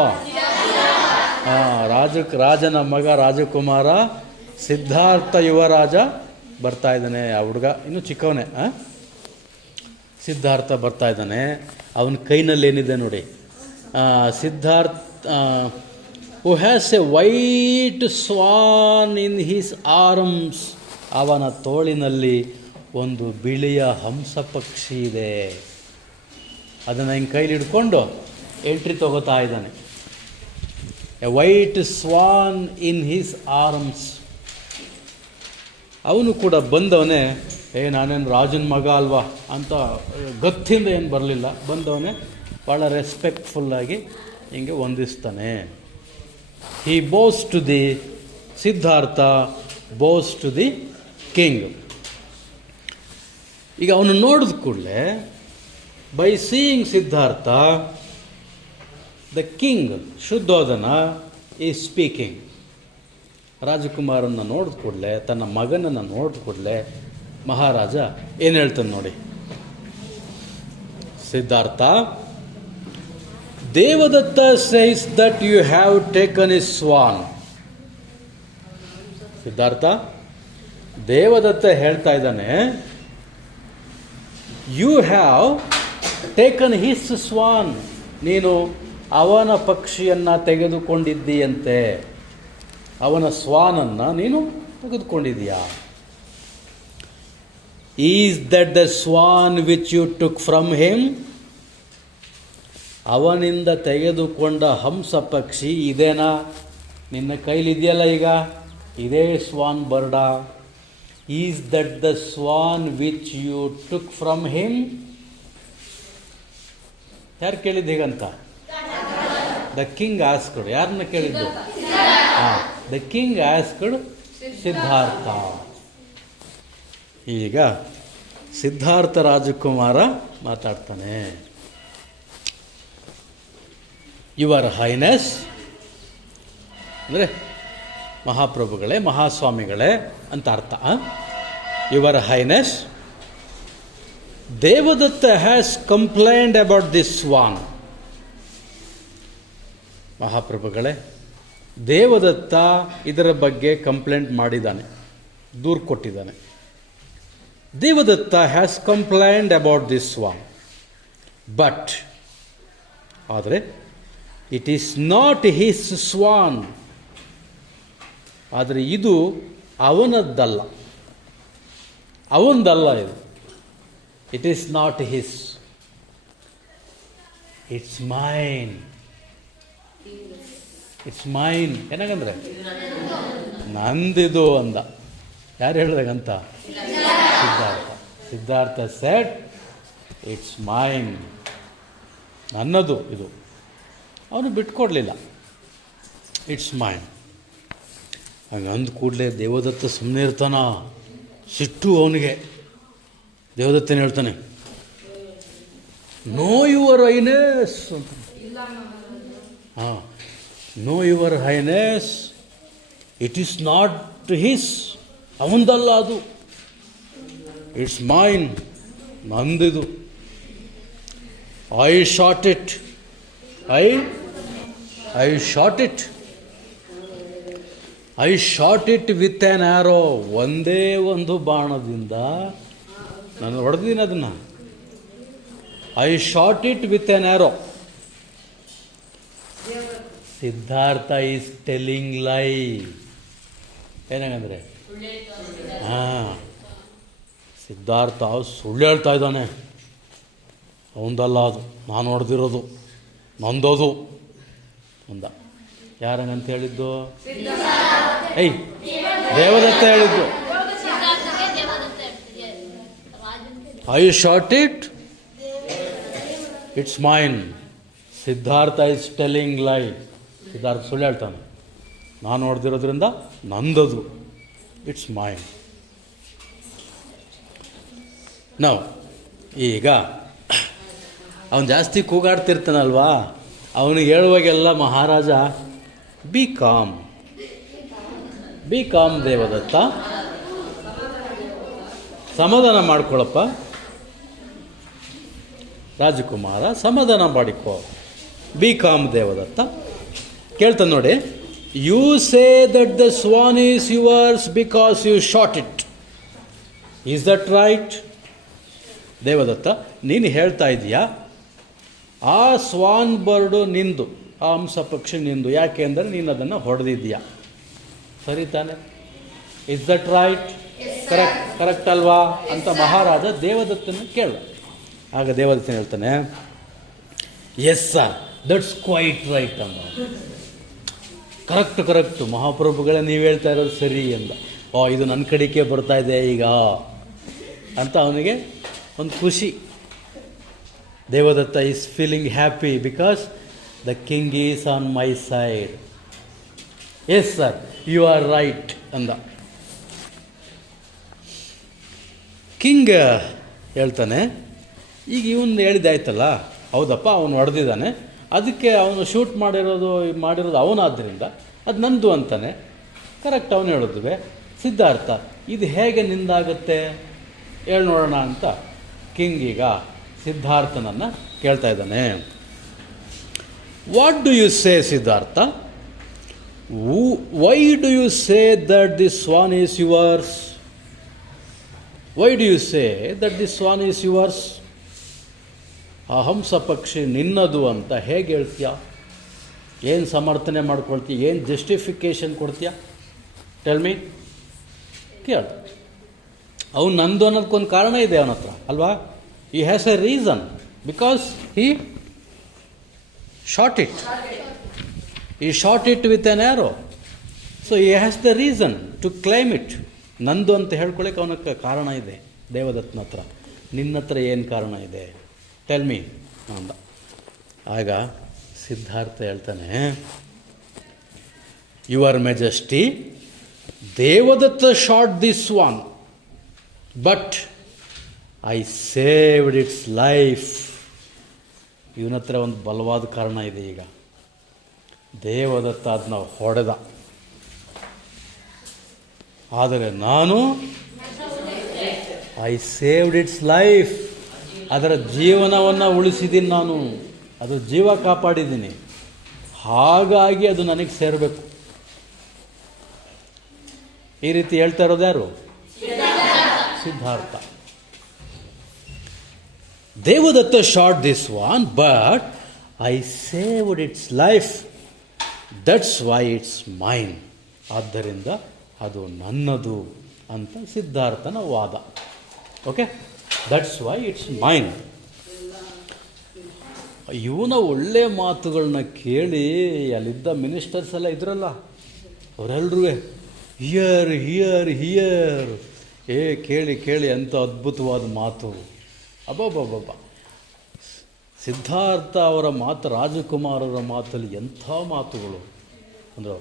ರಾಜನ ಮಗ ರಾಜಕುಮಾರ ಸಿದ್ಧಾರ್ಥ ಯುವರಾಜ ಬರ್ತಾ ಇದ್ದಾನೆ. ಆ ಹುಡುಗ ಇನ್ನೂ ಚಿಕ್ಕವನೇ. ಸಿದ್ಧಾರ್ಥ ಬರ್ತಾ ಇದ್ದಾನೆ. ಅವನ ಕೈನಲ್ಲಿ ಏನಿದೆ ನೋಡಿ, Siddhartha who has a white swan in his arms. ಅವನ ತೋಳಿನಲ್ಲಿ ಒಂದು ಬಿಳಿಯ ಹಂಸ ಪಕ್ಷಿ ಇದೆ. ಅದನ್ನು ಹಿಂಗೆ ಕೈಲಿ ಹಿಡ್ಕೊಂಡು ಎಂಟ್ರಿ ತಗೋತಾ ಇದ್ದಾನೆ. A white swan in his arms. ಅವನು ಕೂಡ ಬಂದವನೇ, ನಾನೇನು ರಾಜನ ಮಗ ಅಲ್ವಾ ಅಂತ ಗತ್ತಿಂದ ಏನು ಬರಲಿಲ್ಲ. ಬಂದವನೇ ಭಾಳ ರೆಸ್ಪೆಕ್ಟ್ಫುಲ್ಲಾಗಿ ಹಿಂಗೆ ವಂದಿಸ್ತಾನೆ. He bows to the Siddhartha, bows to the king. ಈಗ ಅವನು ನೋಡಿದ ಕೂಡಲೇ, by seeing Siddhartha, the king Shuddhodana is speaking. ರಾಜಕುಮಾರನ್ನು ನೋಡಿದ ಕೂಡಲೇ, ತನ್ನ ಮಗನನ್ನು ನೋಡಿದ ಕೂಡಲೇ ಮಹಾರಾಜ ಏನು ಹೇಳ್ತಾನೆ ನೋಡಿ. Siddhartha, Devadatta says that you have taken is swan. Siddhartha, Devadatta ಹೇಳ್ತಾ ಇದ್ದಾನೆ, you have taken his swan. ನೀನು ಅವನ ಪಕ್ಷಿಯನ್ನು ತೆಗೆದುಕೊಂಡಿದ್ದೀಯಂತೆ. ಅವನ ಸ್ವಾನನ್ನು ನೀನು ತೆಗೆದುಕೊಂಡಿದೀಯಾ. Is that the swan which you took from him. ಅವನಿಂದ ತೆಗೆದುಕೊಂಡ ಹಂಸ ಪಕ್ಷಿ ಇದೇನಾ? ನಿನ್ನ ಕೈಲಿದೆಯಲ್ಲ ಈಗ, ಇದೇ swan bird. Is that the swan which you took from him. ಯಾರು ಕೇಳಿದ್ದು ಹೀಗಂತ? The king asked. ಯಾರನ್ನ ಕೇಳಿದ್ದು? The king asked Siddhartha. ಈಗ ಸಿದ್ಧಾರ್ಥ ರಾಜಕುಮಾರ ಮಾತಾಡ್ತಾನೆ. ಯುವರ್ ಹೈನೆಸ್ ಅಂದರೆ ಮಹಾಪ್ರಭುಗಳೇ, ಮಹಾಸ್ವಾಮಿಗಳೇ ಅಂತ ಅರ್ಥ. Your highness, Devadatta has complained about this swan. ಮಹಾಪ್ರಭುಗಳೇ, ದೇವದತ್ತ ಇದರ ಬಗ್ಗೆ ಕಂಪ್ಲೇಂಟ್ ಮಾಡಿದ್ದಾನೆ. ದೂರು ಕೊಟ್ಟಿದ್ದಾನೆ. Devadatta has complained about this swan, but ಆದರೆ it is not his swan. ಆದರೆ ಇದು ಅವನದ್ದಲ್ಲ, ಅವನದಲ್ಲ ಇದು. It is not his, it's mine. It's mine ಏನಾಗಂದ್ರೆ ನಂದಿದು ಅಂದ. ಯಾರು ಹೇಳಿದಾಗಂತ? Siddhartha. Siddhartha said it's mine, ನನ್ನದು ಇದು. ಅವನು ಬಿಟ್ಕೊಡ್ಲಿಲ್ಲ, ಇಟ್ಸ್ ಮೈನ್. ಹಂಗೆ ಅಂದ ಕೂಡಲೇ ದೇವದತ್ತ ಸುಮ್ಮನೆ ಇರ್ತಾನ, ಸಿಟ್ಟು ಅವನಿಗೆ. ದೇವದತ್ತನ ಹೇಳ್ತಾನೆ, ನೋ ಯುವರ್ ಹೈನೆಸ್ ಅಂತ. ಹಾಂ, no your highness, it is not his, ಅವಂದಲ್ಲ ಅದು, ಇಟ್ಸ್ ಮೈನ್, ನಂದಿದು. I shot it, I shot it, I shot it with an arrow. ಒಂದೇ ಒಂದು ಬಾಣದಿಂದ ನಾನು ಹೊಡೆದಿದ್ದೀನಿ ಅದನ್ನು. I shot it with an arrow. Siddhartha is telling lie. ಏನಾಗಂದ್ರೆ ಹಾಂ, ಸಿದ್ಧಾರ್ಥ ಸುಳ್ಳು ಹೇಳ್ತಾ ಇದ್ದಾನೆ, ಅವಂದಲ್ಲ ಅದು, ನಾನು ಹೊಡೆದಿರೋದು, ನಂದೋದು ಅಂದ. ಯಾರಂಗಂತ ಹೇಳಿದ್ದು? ಏಯ್, ದೇವದತ್ತ ಹೇಳಿದ್ದು. I shot it, it's mine. Siddhartha is telling lie. Siddhartha ಸುಳ್ಳು ಹೇಳ್ತಾನೆ, ನಾನು ಹೊಡೆದಿರೋದ್ರಿಂದ ನಂದದು, ಇಟ್ಸ್ ಮೈನ್. ನಾವು ಈಗ ಅವನು ಜಾಸ್ತಿ ಕೂಗಾಡ್ತಿರ್ತಾನಲ್ವಾ, ಅವನಿಗೆ ಹೇಳುವಾಗೆಲ್ಲ ಮಹಾರಾಜ be calm, be calm Devadatta, ಸಮಾಧಾನ ಮಾಡ್ಕೊಳ್ಳಪ್ಪ ರಾಜಕುಮಾರ, ಸಮಾಧಾನ ಮಾಡಿಕೋ, ಬಿ ಕಾಮ್ ದೇವದತ್ತ. ಕೇಳ್ತಾನೆ ನೋಡಿ, you say that the swan is yours because you shot it, is that right? Devadatta, ನೀನು ಹೇಳ್ತಾ ಇದೀಯಾ ಆ ಸ್ವಾನ್ ಬರ್ಡು ನಿಂದು, ಆ ಹಂಸ ಪಕ್ಷಿ ನಿಂದು, ಯಾಕೆ ಅಂದರೆ ನೀನು ಅದನ್ನು ಹೊಡೆದಿದ್ದೀಯಾ, ಸರಿ ತಾನೆ? Is that right? ಕರೆಕ್ಟ್ ಅಲ್ವಾ ಅಂತ ಮಹಾರಾಜ ದೇವದತ್ತನ ಕೇಳ. ಆಗ ದೇವದತ್ತನ ಹೇಳ್ತಾನೆ, yes sir, that's quite right ಅಂದ. ಕರೆಕ್ಟು ಮಹಾಪ್ರಭುಗಳೇ, ನೀವು ಹೇಳ್ತಾ ಇರೋದು ಸರಿ ಅಂದ. ಇದು ನನ್ನ ಕಡೆಗೆ ಬರ್ತಾ ಇದೆ ಈಗ ಅಂತ ಅವನಿಗೆ ಒಂದು ಖುಷಿ. Devadatta is feeling happy because the king is on my side. Yes sir, you are right ಅಂದ. ಕಿಂಗ್ ಹೇಳ್ತಾನೆ, ಈಗ ಇವನು ಹೇಳಿದ್ದಾಯ್ತಲ್ಲ, ಹೌದಪ್ಪ ಅವನು ಹೊಡೆದಿದ್ದಾನೆ, ಅದಕ್ಕೆ ಅವನು ಶೂಟ್ ಮಾಡಿರೋದು ಅವನಾದ್ದರಿಂದ ಅದು ನಂದು ಅಂತಾನೆ. ಕರೆಕ್ಟ್, ಅವನು ಹೇಳಿದ್ವಿ. ಸಿದ್ಧಾರ್ಥ, ಇದು ಹೇಗೆ ನಿಂದಾಗುತ್ತೆ ಹೇಳಿ ನೋಡೋಣ ಅಂತ ಕಿಂಗ್ ಈಗ ಸಿದ್ಧಾರ್ಥನನ್ನು ಕೇಳ್ತಾ ಇದ್ದಾನೆ. What do you say Siddhartha? Why do you say that the swan is yours? Why do you say that the swan is yours? ಆ ಹಂಸ ಪಕ್ಷಿ ನಿನ್ನದು ಅಂತ ಹೇಗೆ ಹೇಳ್ತೀಯ? ಏನು ಸಮರ್ಥನೆ ಮಾಡ್ಕೊಳ್ತೀಯ? ಏನು ಜಸ್ಟಿಫಿಕೇಶನ್ ಕೊಡ್ತೀಯ? Tell me. ಕೇಳು. ಅವನು ನಂದು ಅನ್ನೋದಕ್ಕೊಂದು ಕಾರಣ ಇದೆ ಅವನ ಹತ್ರ ಅಲ್ವಾ? he has a reason because he shot it with an arrow, so he has the reason to claim it. ನಂದು ಅಂತ ಹೇಳ್ಕೊಳ್ಳೋಕೆ ಅವನಕ್ಕೆ ಕಾರಣ ಇದೆ ದೇವದತ್ತನ ಹತ್ರ. ನಿನ್ನ ಹತ್ರ ಏನು ಕಾರಣ ಇದೆ? ಟೆಲ್ ಮೀ ಅಂದ. ಆಗ ಸಿದ್ಧಾರ್ಥ ಹೇಳ್ತಾನೆ, your majesty, Devadatta shot this one, but I saved its life. ಇವನ ಹತ್ರ ಒಂದು ಬಲವಾದ ಕಾರಣ ಇದೆ. ಈಗ ದೇವದತ್ತ ಅದನ್ನ ಹೊಡೆದ, ಆದರೆ ನಾನು ಐ ಸೇವ್ಡ್ ಇಟ್ಸ್ ಲೈಫ್, ಅದರ ಜೀವನವನ್ನು ಉಳಿಸಿದ್ದೀನಿ, ನಾನು ಅದರ ಜೀವ ಕಾಪಾಡಿದ್ದೀನಿ, ಹಾಗಾಗಿ ಅದು ನನಗೆ ಸೇರಬೇಕು. ಈ ರೀತಿ ಹೇಳ್ತಾ ಇರೋದು ಯಾರು? Siddhartha. Devadatta shot this one, but I saved its life, that's why it's mine. ಆದ್ದರಿಂದ ಅದು ನನ್ನದು ಅಂತ ಸಿದ್ಧಾರ್ಥನ ವಾದ. Okay, that's why it's mine. ಇವನ ಒಳ್ಳೆ ಮಾತುಗಳನ್ನ ಕೇಳಿ ಅಲ್ಲಿದ್ದ ಮಿನಿಸ್ಟರ್ಸ್ ಎಲ್ಲ ಇದ್ರಲ್ಲ, ಅವರೆಲ್ಲರೂ ಹಿಯರ್ ಹಿಯರ್ ಹಿಯರ್, ಕೇಳಿ ಕೇಳಿ ಅಂತ ಅದ್ಭುತವಾದ ಮಾತು. ಅಬ್ಬಬ್ಬಬ್ಬ, ಸಿದ್ಧಾರ್ಥ ಅವರ ಮಾತು, ರಾಜಕುಮಾರರ ಮಾತಲ್ಲಿ ಎಂಥ ಮಾತುಗಳು ಅಂದ್ರೆ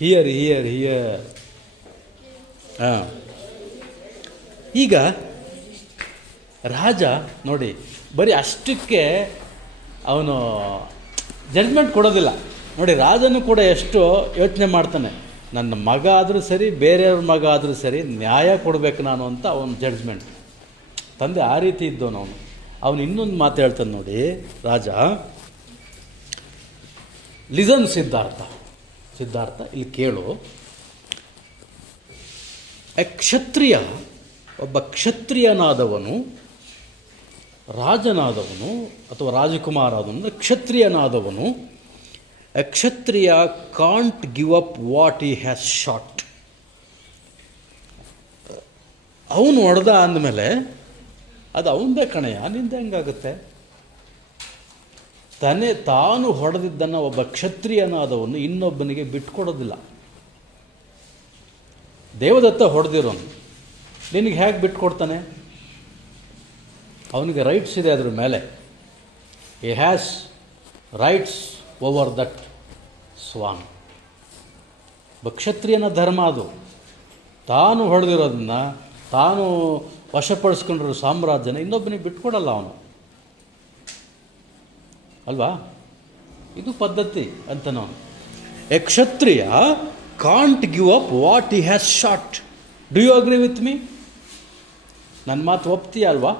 ಹಿಯರ್ ಹಿಯರ್ ಹಿಯರ್. ಈಗ ರಾಜ ನೋಡಿ, ಬರೀ ಅಷ್ಟಕ್ಕೆ ಅವನು ಜಡ್ಜ್ಮೆಂಟ್ ಕೊಡೋದಿಲ್ಲ ನೋಡಿ. ರಾಜನು ಕೂಡ ಎಷ್ಟು ಯೋಚನೆ ಮಾಡ್ತಾನೆ, ನನ್ನ ಮಗ ಆದರೂ ಸರಿ, ಬೇರೆಯವ್ರ ಮಗ ಆದರೂ ಸರಿ, ನ್ಯಾಯ ಕೊಡಬೇಕು ನಾನು ಅಂತ ಅವನ ಜಡ್ಜ್ಮೆಂಟ್. ತಂದೆ ಆ ರೀತಿ ಇದ್ದವನು ಅವನು. ಅವನು ಇನ್ನೊಂದು ಮಾತು ಹೇಳ್ತಾನೆ ನೋಡಿ ರಾಜ. ಲಿಸನ್ ಸಿದ್ಧಾರ್ಥ, ಸಿದ್ಧಾರ್ಥ ಇಲ್ಲಿ ಕೇಳು. ಕ್ಷತ್ರಿಯ, ಒಬ್ಬ ಕ್ಷತ್ರಿಯನಾದವನು, ರಾಜನಾದವನು ಅಥವಾ ರಾಜಕುಮಾರ ಆದವನು, ಕ್ಷತ್ರಿಯನಾದವನು, a Kshatriya can't give up what he has shot. ಅವನು ಹೊಡೆದ ಅಂದಮೇಲೆ ಅದು ಅವನದೇ ಕಣೆಯ, ನಿಂದೆ ಹೆಂಗಾಗುತ್ತೆ? ತಾನು ಹೊಡೆದಿದ್ದನ್ನು ಒಬ್ಬ ಕ್ಷತ್ರಿಯನಾದವನು ಇನ್ನೊಬ್ಬನಿಗೆ ಬಿಟ್ಕೊಡೋದಿಲ್ಲ. ದೇವದತ್ತ ಹೊಡೆದಿರೋನು ನಿನಗೆ ಹೇಗೆ ಬಿಟ್ಕೊಡ್ತಾನೆ? ಅವನಿಗೆ ರೈಟ್ಸ್ ಇದೆ ಅದ್ರ ಮೇಲೆ. He has rights over that swan. ಕ್ಷತ್ರಿಯನ ಧರ್ಮ ಅದು. ತಾನು ಹೊಡೆದಿರೋದನ್ನು, ತಾನು ವಶಪಡಿಸ್ಕೊಂಡಿರೋ ಸಾಮ್ರಾಜ್ಯನ ಇನ್ನೊಬ್ಬನಿಗೆ ಬಿಟ್ಕೊಡಲ್ಲ ಅವನು, ಅಲ್ವಾ? ಇದು ಪದ್ಧತಿ ಅಂತ ನಾವು. A Kshatriya can't give up what he has shot. Do you agree with me? ನನ್ನ ಮಾತು ಒಪ್ತೀಯ ಅಲ್ವಾ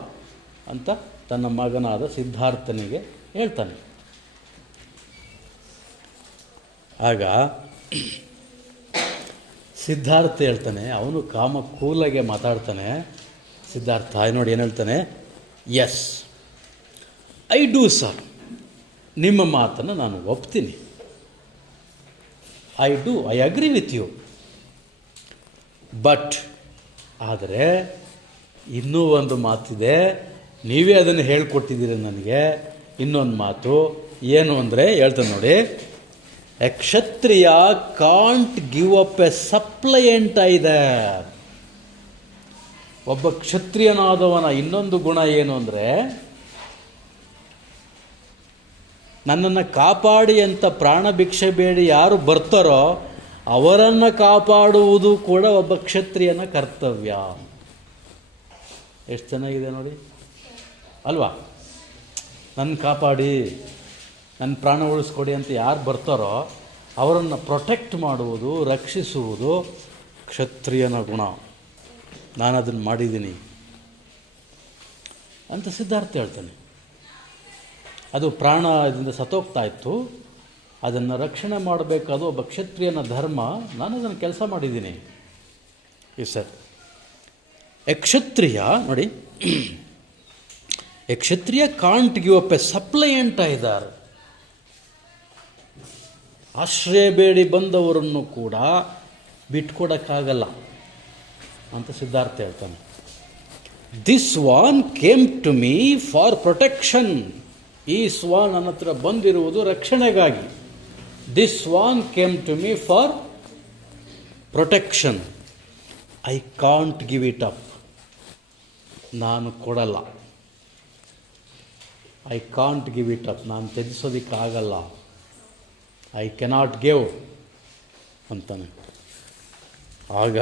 ಅಂತ ತನ್ನ ಮಗನಾದ ಸಿದ್ಧಾರ್ಥನಿಗೆ ಹೇಳ್ತಾನೆ. ಆಗ ಸಿದ್ಧಾರ್ಥ ಹೇಳ್ತಾನೆ, ಅವನು ಕಾಮ ಕೂಲಾಗೆ ಮಾತಾಡ್ತಾನೆ. ಸಿದ್ಧಾರ್ಥ ನೋಡಿ ಏನು ಹೇಳ್ತಾನೆ, ಎಸ್ ಐ ಡೂ ಸರ್, ನಿಮ್ಮ ಮಾತನ್ನು ನಾನು ಒಪ್ತೀನಿ. I agree with you. But ಆದರೆ ಇನ್ನೂ ಒಂದು ಮಾತಿದೆ, ನೀವೇ ಅದನ್ನು ಹೇಳ್ಕೊಟ್ಟಿದ್ದೀರಿ ನನಗೆ. ಇನ್ನೊಂದು ಮಾತು ಏನು ಅಂದರೆ ಹೇಳ್ತಾನೆ ನೋಡಿ. A Kshatriya can't give up a suppliant ಇದೆ. ಒಬ್ಬ ಕ್ಷತ್ರಿಯನಾದವನ ಇನ್ನೊಂದು ಗುಣ ಏನು ಅಂದರೆ, ನನ್ನನ್ನು ಕಾಪಾಡಿ ಅಂತ ಪ್ರಾಣ ಭಿಕ್ಷೆ ಬೇಡಿ ಯಾರು ಬರ್ತಾರೋ ಅವರನ್ನು ಕಾಪಾಡುವುದು ಕೂಡ ಒಬ್ಬ ಕ್ಷತ್ರಿಯನ ಕರ್ತವ್ಯ. ಎಷ್ಟು ಚೆನ್ನಾಗಿದೆ ನೋಡಿ, ಅಲ್ವಾ? ನನ್ನ ಕಾಪಾಡಿ, ನನ್ನ ಪ್ರಾಣ ಉಳಿಸ್ಕೊಡಿ ಅಂತ ಯಾರು ಬರ್ತಾರೋ ಅವರನ್ನು ಪ್ರೊಟೆಕ್ಟ್ ಮಾಡುವುದು, ರಕ್ಷಿಸುವುದು ಕ್ಷತ್ರಿಯನ ಗುಣ. ನಾನು ಅದನ್ನು ಮಾಡಿದ್ದೀನಿ ಅಂತ ಸಿದ್ಧಾರ್ಥ ಹೇಳ್ತಾನೆ. ಅದು ಪ್ರಾಣ ಇದರಿಂದ ಸತ್ತೋಗ್ತಾ ಇತ್ತು, ಅದನ್ನು ರಕ್ಷಣೆ ಮಾಡಬೇಕಾದ ಒಬ್ಬ ಕ್ಷತ್ರಿಯನ ಧರ್ಮ. ನಾನು ಅದನ್ನು ಕೆಲಸ ಮಾಡಿದ್ದೀನಿ. ಈ ಸರ್ ಎ ಕ್ಷತ್ರಿಯ ನೋಡಿ, a Kshatriya can't give up a suppliant either. ಆಶ್ರಯ ಬೇಡಿ ಬಂದವರನ್ನು ಕೂಡ ಬಿಟ್ಕೊಡೋಕ್ಕಾಗಲ್ಲ ಅಂತ ಸಿದ್ಧಾರ್ಥ ಹೇಳ್ತಾನೆ. This swan came to me for protection. ಈ ಸ್ವಾನ್ ನನ್ನ ಹತ್ರ ಬಂದಿರುವುದು ರಕ್ಷಣೆಗಾಗಿ. This swan came to me for protection. I can't give it up. ನಾನು ಕೊಡಲ್ಲ. I can't give it up. ನಾನು ತ್ಯಜಿಸೋದಕ್ಕಾಗಲ್ಲ. ಐ ಕೆನಾಟ್ ಗಿವ್ ಅಂತಾನೆ. ಆಗ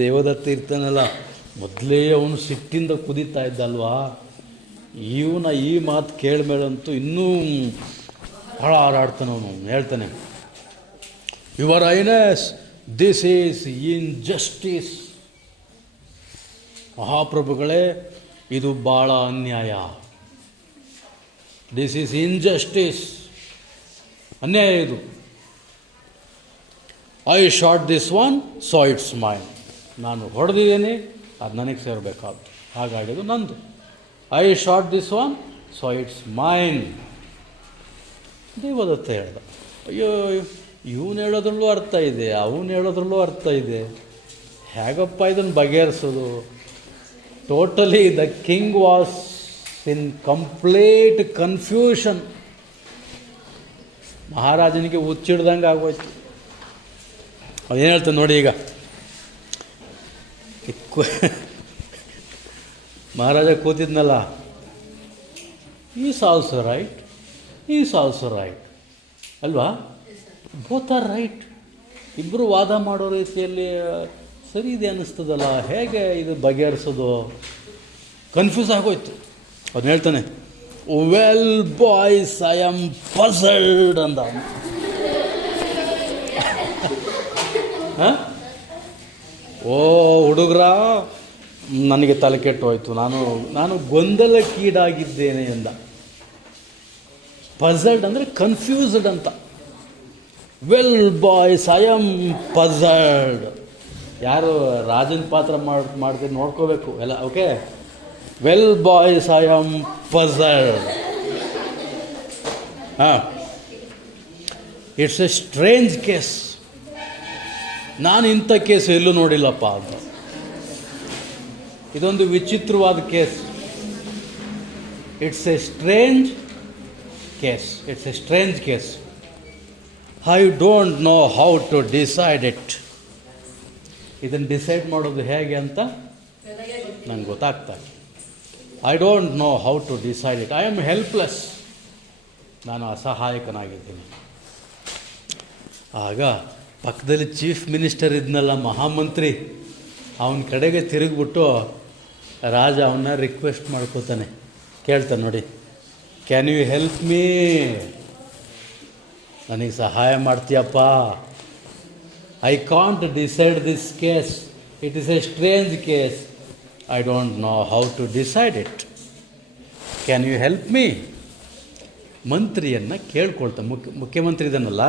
ದೇವದತ್ತ ಇರ್ತಾನಲ್ಲ, ಮೊದಲೇ ಅವನು ಸಿಟ್ಟಿಂದ ಕುದೀತಾ ಇದ್ದಲ್ವಾ, ಇವನ ಈ ಮಾತು ಕೇಳ್ಮೇಲಂತೂ ಇನ್ನೂ ಹಾರಾಡ್ತಾನೆ. ಅವನು ಹೇಳ್ತಾನೆ, your highness, this is injustice. ಮಹಾಪ್ರಭುಗಳೇ, ಇದು ಭಾಳ ಅನ್ಯಾಯ. ದಿಸ್ ಈಸ್ ಇನ್ಜಸ್ಟಿಸ್, ಅನ್ಯಾಯ ಇದು. I shot this one so it's mine. ನಾನು ಹೊಡೆದಿದ್ದೀನಿ, ಅದು ನನಗೆ ಸೇರಬೇಕಾದ್ದು, ಹಾಗಾಗಿದ್ದು ನಂದು. I shot this one so it's mine. Devadatta ಹೇಳ್ದ. ಅಯ್ಯೋ, ಇವನು ಹೇಳೋದ್ರಲ್ಲೂ ಅರ್ಥ ಇದೆ, ಅವನು ಹೇಳೋದ್ರಲ್ಲೂ ಅರ್ಥ ಇದೆ, ಹೇಗಪ್ಪ ಇದನ್ನು ಬಗೆಹರಿಸೋದು? Totally the king was in complete confusion. ಮಹಾರಾಜನಿಗೆ ಹುಚ್ಚಿಡ್ದಂಗೆ ಆಗೋಯ್ತು. ಅದೇನು ಹೇಳ್ತಾನೆ ನೋಡಿ. ಈಗ ಮಹಾರಾಜ ಕೂತಿದ್ನಲ್ಲ, is also right, is also right ಅಲ್ವಾ? Both are right. ಇಬ್ಬರು ವಾದ ಮಾಡೋ ರೀತಿಯಲ್ಲಿ ಸರಿ ಇದೆ ಅನ್ನಿಸ್ತದಲ್ಲ, ಹೇಗೆ ಇದು ಬಗೆಹರಿಸೋದು? ಕನ್ಫ್ಯೂಸ್ ಆಗೋಯ್ತು. ಅದನ್ನ ಹೇಳ್ತಾನೆ, well boys, I am puzzled ಅಂದ. ಓ ಹುಡುಗರ, ನನಗೆ ತಲೆ ಕೆಟ್ಟು ಹೋಯ್ತು, ನಾನು ಗೊಂದಲಕ್ಕೀಡಾಗಿದ್ದೇನೆ ಎಂದ. ಪಝಲ್ಡ್ ಅಂದರೆ ಕನ್ಫ್ಯೂಸ್ಡ್ ಅಂತ. Well boys, I am puzzled. ಯಾರು ರಾಜನ ಪಾತ್ರ ಮಾಡ್ತೀನಿ ನೋಡ್ಕೋಬೇಕು ಎಲ್ಲ. Okay, well boys, I am puzzled. ಹಾಂ, ಇಟ್ಸ್ ಎ ಸ್ಟ್ರೇಂಜ್ ಕೇಸ್. ನಾನು ಇಂಥ ಕೇಸು ಎಲ್ಲೂ ನೋಡಿಲ್ಲಪ್ಪ ಅಂತ. ಇದೊಂದು ವಿಚಿತ್ರವಾದ case. It's a strange case. It's a strange case. I don't know how to decide it. ಇದನ್ನು ಡಿಸೈಡ್ ಮಾಡೋದು ಹೇಗೆ ಅಂತ ನಂಗೆ ಗೊತ್ತಾಗ್ತಾ ಇಲ್ಲ. I don't know how to decide it. I am helpless. ನಾನು ಅಸಹಾಯಕನಾಗಿದ್ದೀನಿ. ಆಗ ಪಕ್ಕದಲ್ಲಿ ಚೀಫ್ ಮಿನಿಸ್ಟರ್ ಇದ್ನಲ್ಲ, ಮಹಾಮಂತ್ರಿ, ಅವನ ಕಡೆಗೆ ತಿರುಗಿಬಿಟ್ಟು ರಾಜ ಅವನ್ನ ರಿಕ್ವೆಸ್ಟ್ ಮಾಡ್ಕೋತಾನೆ. ಕೇಳ್ತಾನೆ ನೋಡಿ, ಕ್ಯಾನ್ ಯು ಹೆಲ್ಪ್ ಮೀ? ನನಗೆ ಸಹಾಯ ಮಾಡ್ತೀಯಪ್ಪ. I can't decide this case. It is a strange case. I don't know how to decide it. Can you help me? ಮಂತ್ರಿಯನ್ನು ಕೇಳ್ಕೊಳ್ತಾನೆ. ಮುಖ್ಯಮಂತ್ರಿ ಇದನ್ನಲ್ಲ,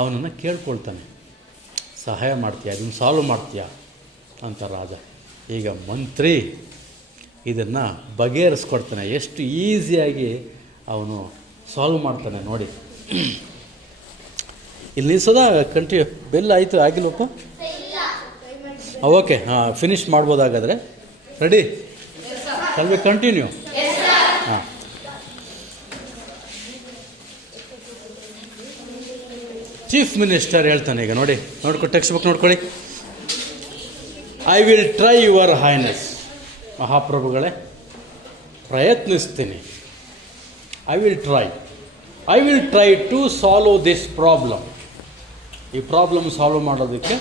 ಅವನನ್ನು ಕೇಳ್ಕೊಳ್ತಾನೆ, ಸಹಾಯ ಮಾಡ್ತೀಯಾ, ಇದನ್ನು ಸಾಲ್ವ್ ಮಾಡ್ತೀಯಾ ಅಂತ ರಾಜ. ಈಗ ಮಂತ್ರಿ ಇದನ್ನು ಬಗೆಹರಿಸ್ಕೊಡ್ತಾನೆ. ಎಷ್ಟು ಈಸಿಯಾಗಿ ಅವನು ಸಾಲ್ವ್ ಮಾಡ್ತಾನೆ ನೋಡಿ. ಇಲ್ಲಿ ನಿಲ್ಸೋದಾ? ಕಂಟಿನ್ಯೂ. ಬೆಲ್ ಆಯಿತು, ಆಗಿಲ್ಲಪ್ಪ? ಓಕೆ, ಹಾಂ, ಫಿನಿಷ್ ಮಾಡ್ಬೋದಾಗಾದರೆ. ರೆಡಿ? Shall we continue? ಹಾಂ. ಚೀಫ್ ಮಿನಿಸ್ಟರ್ ಹೇಳ್ತಾನೆ ಈಗ ನೋಡಿ, ಟೆಕ್ಸ್ಟ್ ಬುಕ್ ನೋಡ್ಕೊಳ್ಳಿ. I will try your highness. ಮಹಾಪ್ರಭುಗಳೇ, ಪ್ರಯತ್ನಿಸ್ತೀನಿ. I will try to solve this problem. ಈ ಪ್ರಾಬ್ಲಮ್ ಸಾಲ್ವ್ ಮಾಡೋದಕ್ಕೆ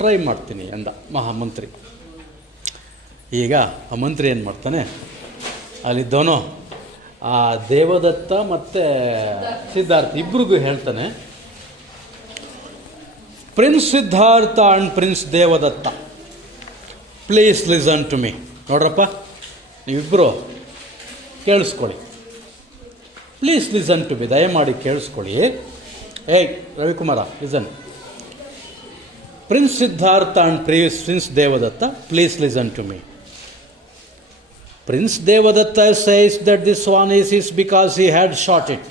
ಟ್ರೈ ಮಾಡ್ತೀನಿ ಅಂದ ಮಹಾಮಂತ್ರಿ. ಈಗ ಆ ಮಂತ್ರಿ ಏನು ಮಾಡ್ತಾನೆ, ಅಲ್ಲಿದ್ದವನು ಆ ದೇವದತ್ತ ಮತ್ತು ಸಿದ್ಧಾರ್ಥ ಇಬ್ರಿಗೂ ಹೇಳ್ತಾನೆ, prince Siddhartha and prince Devadatta, please listen to me. ನೋಡ್ರಪ್ಪ, ನೀವಿಬ್ಬರು ಕೇಳಿಸ್ಕೊಳ್ಳಿ. ಪ್ಲೀಸ್ ಲಿಸನ್ ಟು ಮಿ, ದಯಮಾಡಿ ಕೇಳಿಸ್ಕೊಳ್ಳಿ. ಏಯ್ Ravikumar, listen. Prince Siddhartha and prince Devadatta, please listen to me. Prince Devadatta says that this one is because he had shot it.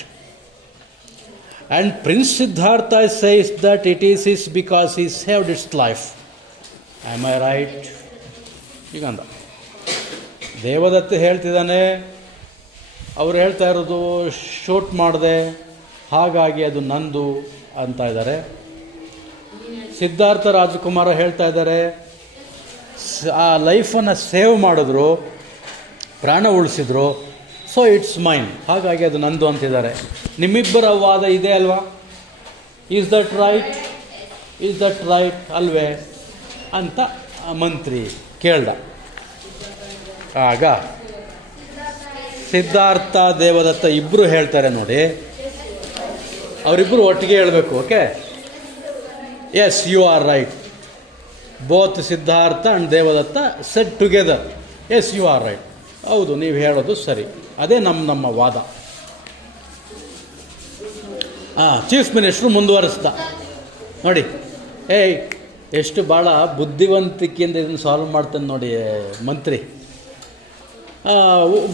And Prince Siddhartha says that it is his because he saved its life. Am I right? ಹೀಗಂದ. ದೇವದತ್ತ ಹೇಳ್ತಿದ್ದಾನೆ, ಅವ್ರು ಹೇಳ್ತಾ ಇರೋದು ಶೂಟ್ ಮಾಡಿದೆ, ಹಾಗಾಗಿ ಅದು ನಂದು ಅಂತ ಇದ್ದಾರೆ. ಸಿದ್ಧಾರ್ಥ ರಾಜಕುಮಾರ ಹೇಳ್ತಾ ಇದ್ದಾರೆ, ಆ ಲೈಫನ್ನು ಸೇವ್ ಮಾಡಿದ್ರು, ಪ್ರಾಣ ಉಳಿಸಿದ್ರು, ಸೊ ಇಟ್ಸ್ ಮೈನ್, ಹಾಗಾಗಿ ಅದು ನಂದು ಅಂತಿದ್ದಾರೆ. ನಿಮ್ಮಿಬ್ಬರ ವಾದ ಇದೆ ಅಲ್ವಾ? ಈಸ್ ದಟ್ ರೈಟ್ ಅಲ್ವೇ ಅಂತ ಮಂತ್ರಿ ಕೇಳ್ದ. ಆಗ ಸಿದ್ಧಾರ್ಥ ದೇವದತ್ತ ಇಬ್ಬರು ಹೇಳ್ತಾರೆ ನೋಡಿ, ಅವರಿಬ್ಬರು ಒಟ್ಟಿಗೆ ಹೇಳಬೇಕು. Okay, yes you are right. Both Siddhartha and Devadatta said together, yes you are right. ಹೌದು, ನೀವು ಹೇಳೋದು ಸರಿ, ಅದೇ ನಮ್ಮ ವಾದ. ಚೀಫ್ ಮಿನಿಸ್ಟ್ರು ಮುಂದುವರಿಸ್ದ ನೋಡಿ, ಏಯ್ ಎಷ್ಟು ಭಾಳ ಬುದ್ಧಿವಂತಿಕೆಯಿಂದ ಇದನ್ನು ಸಾಲ್ವ್ ಮಾಡ್ತಾನೆ ನೋಡಿ ಮಂತ್ರಿ.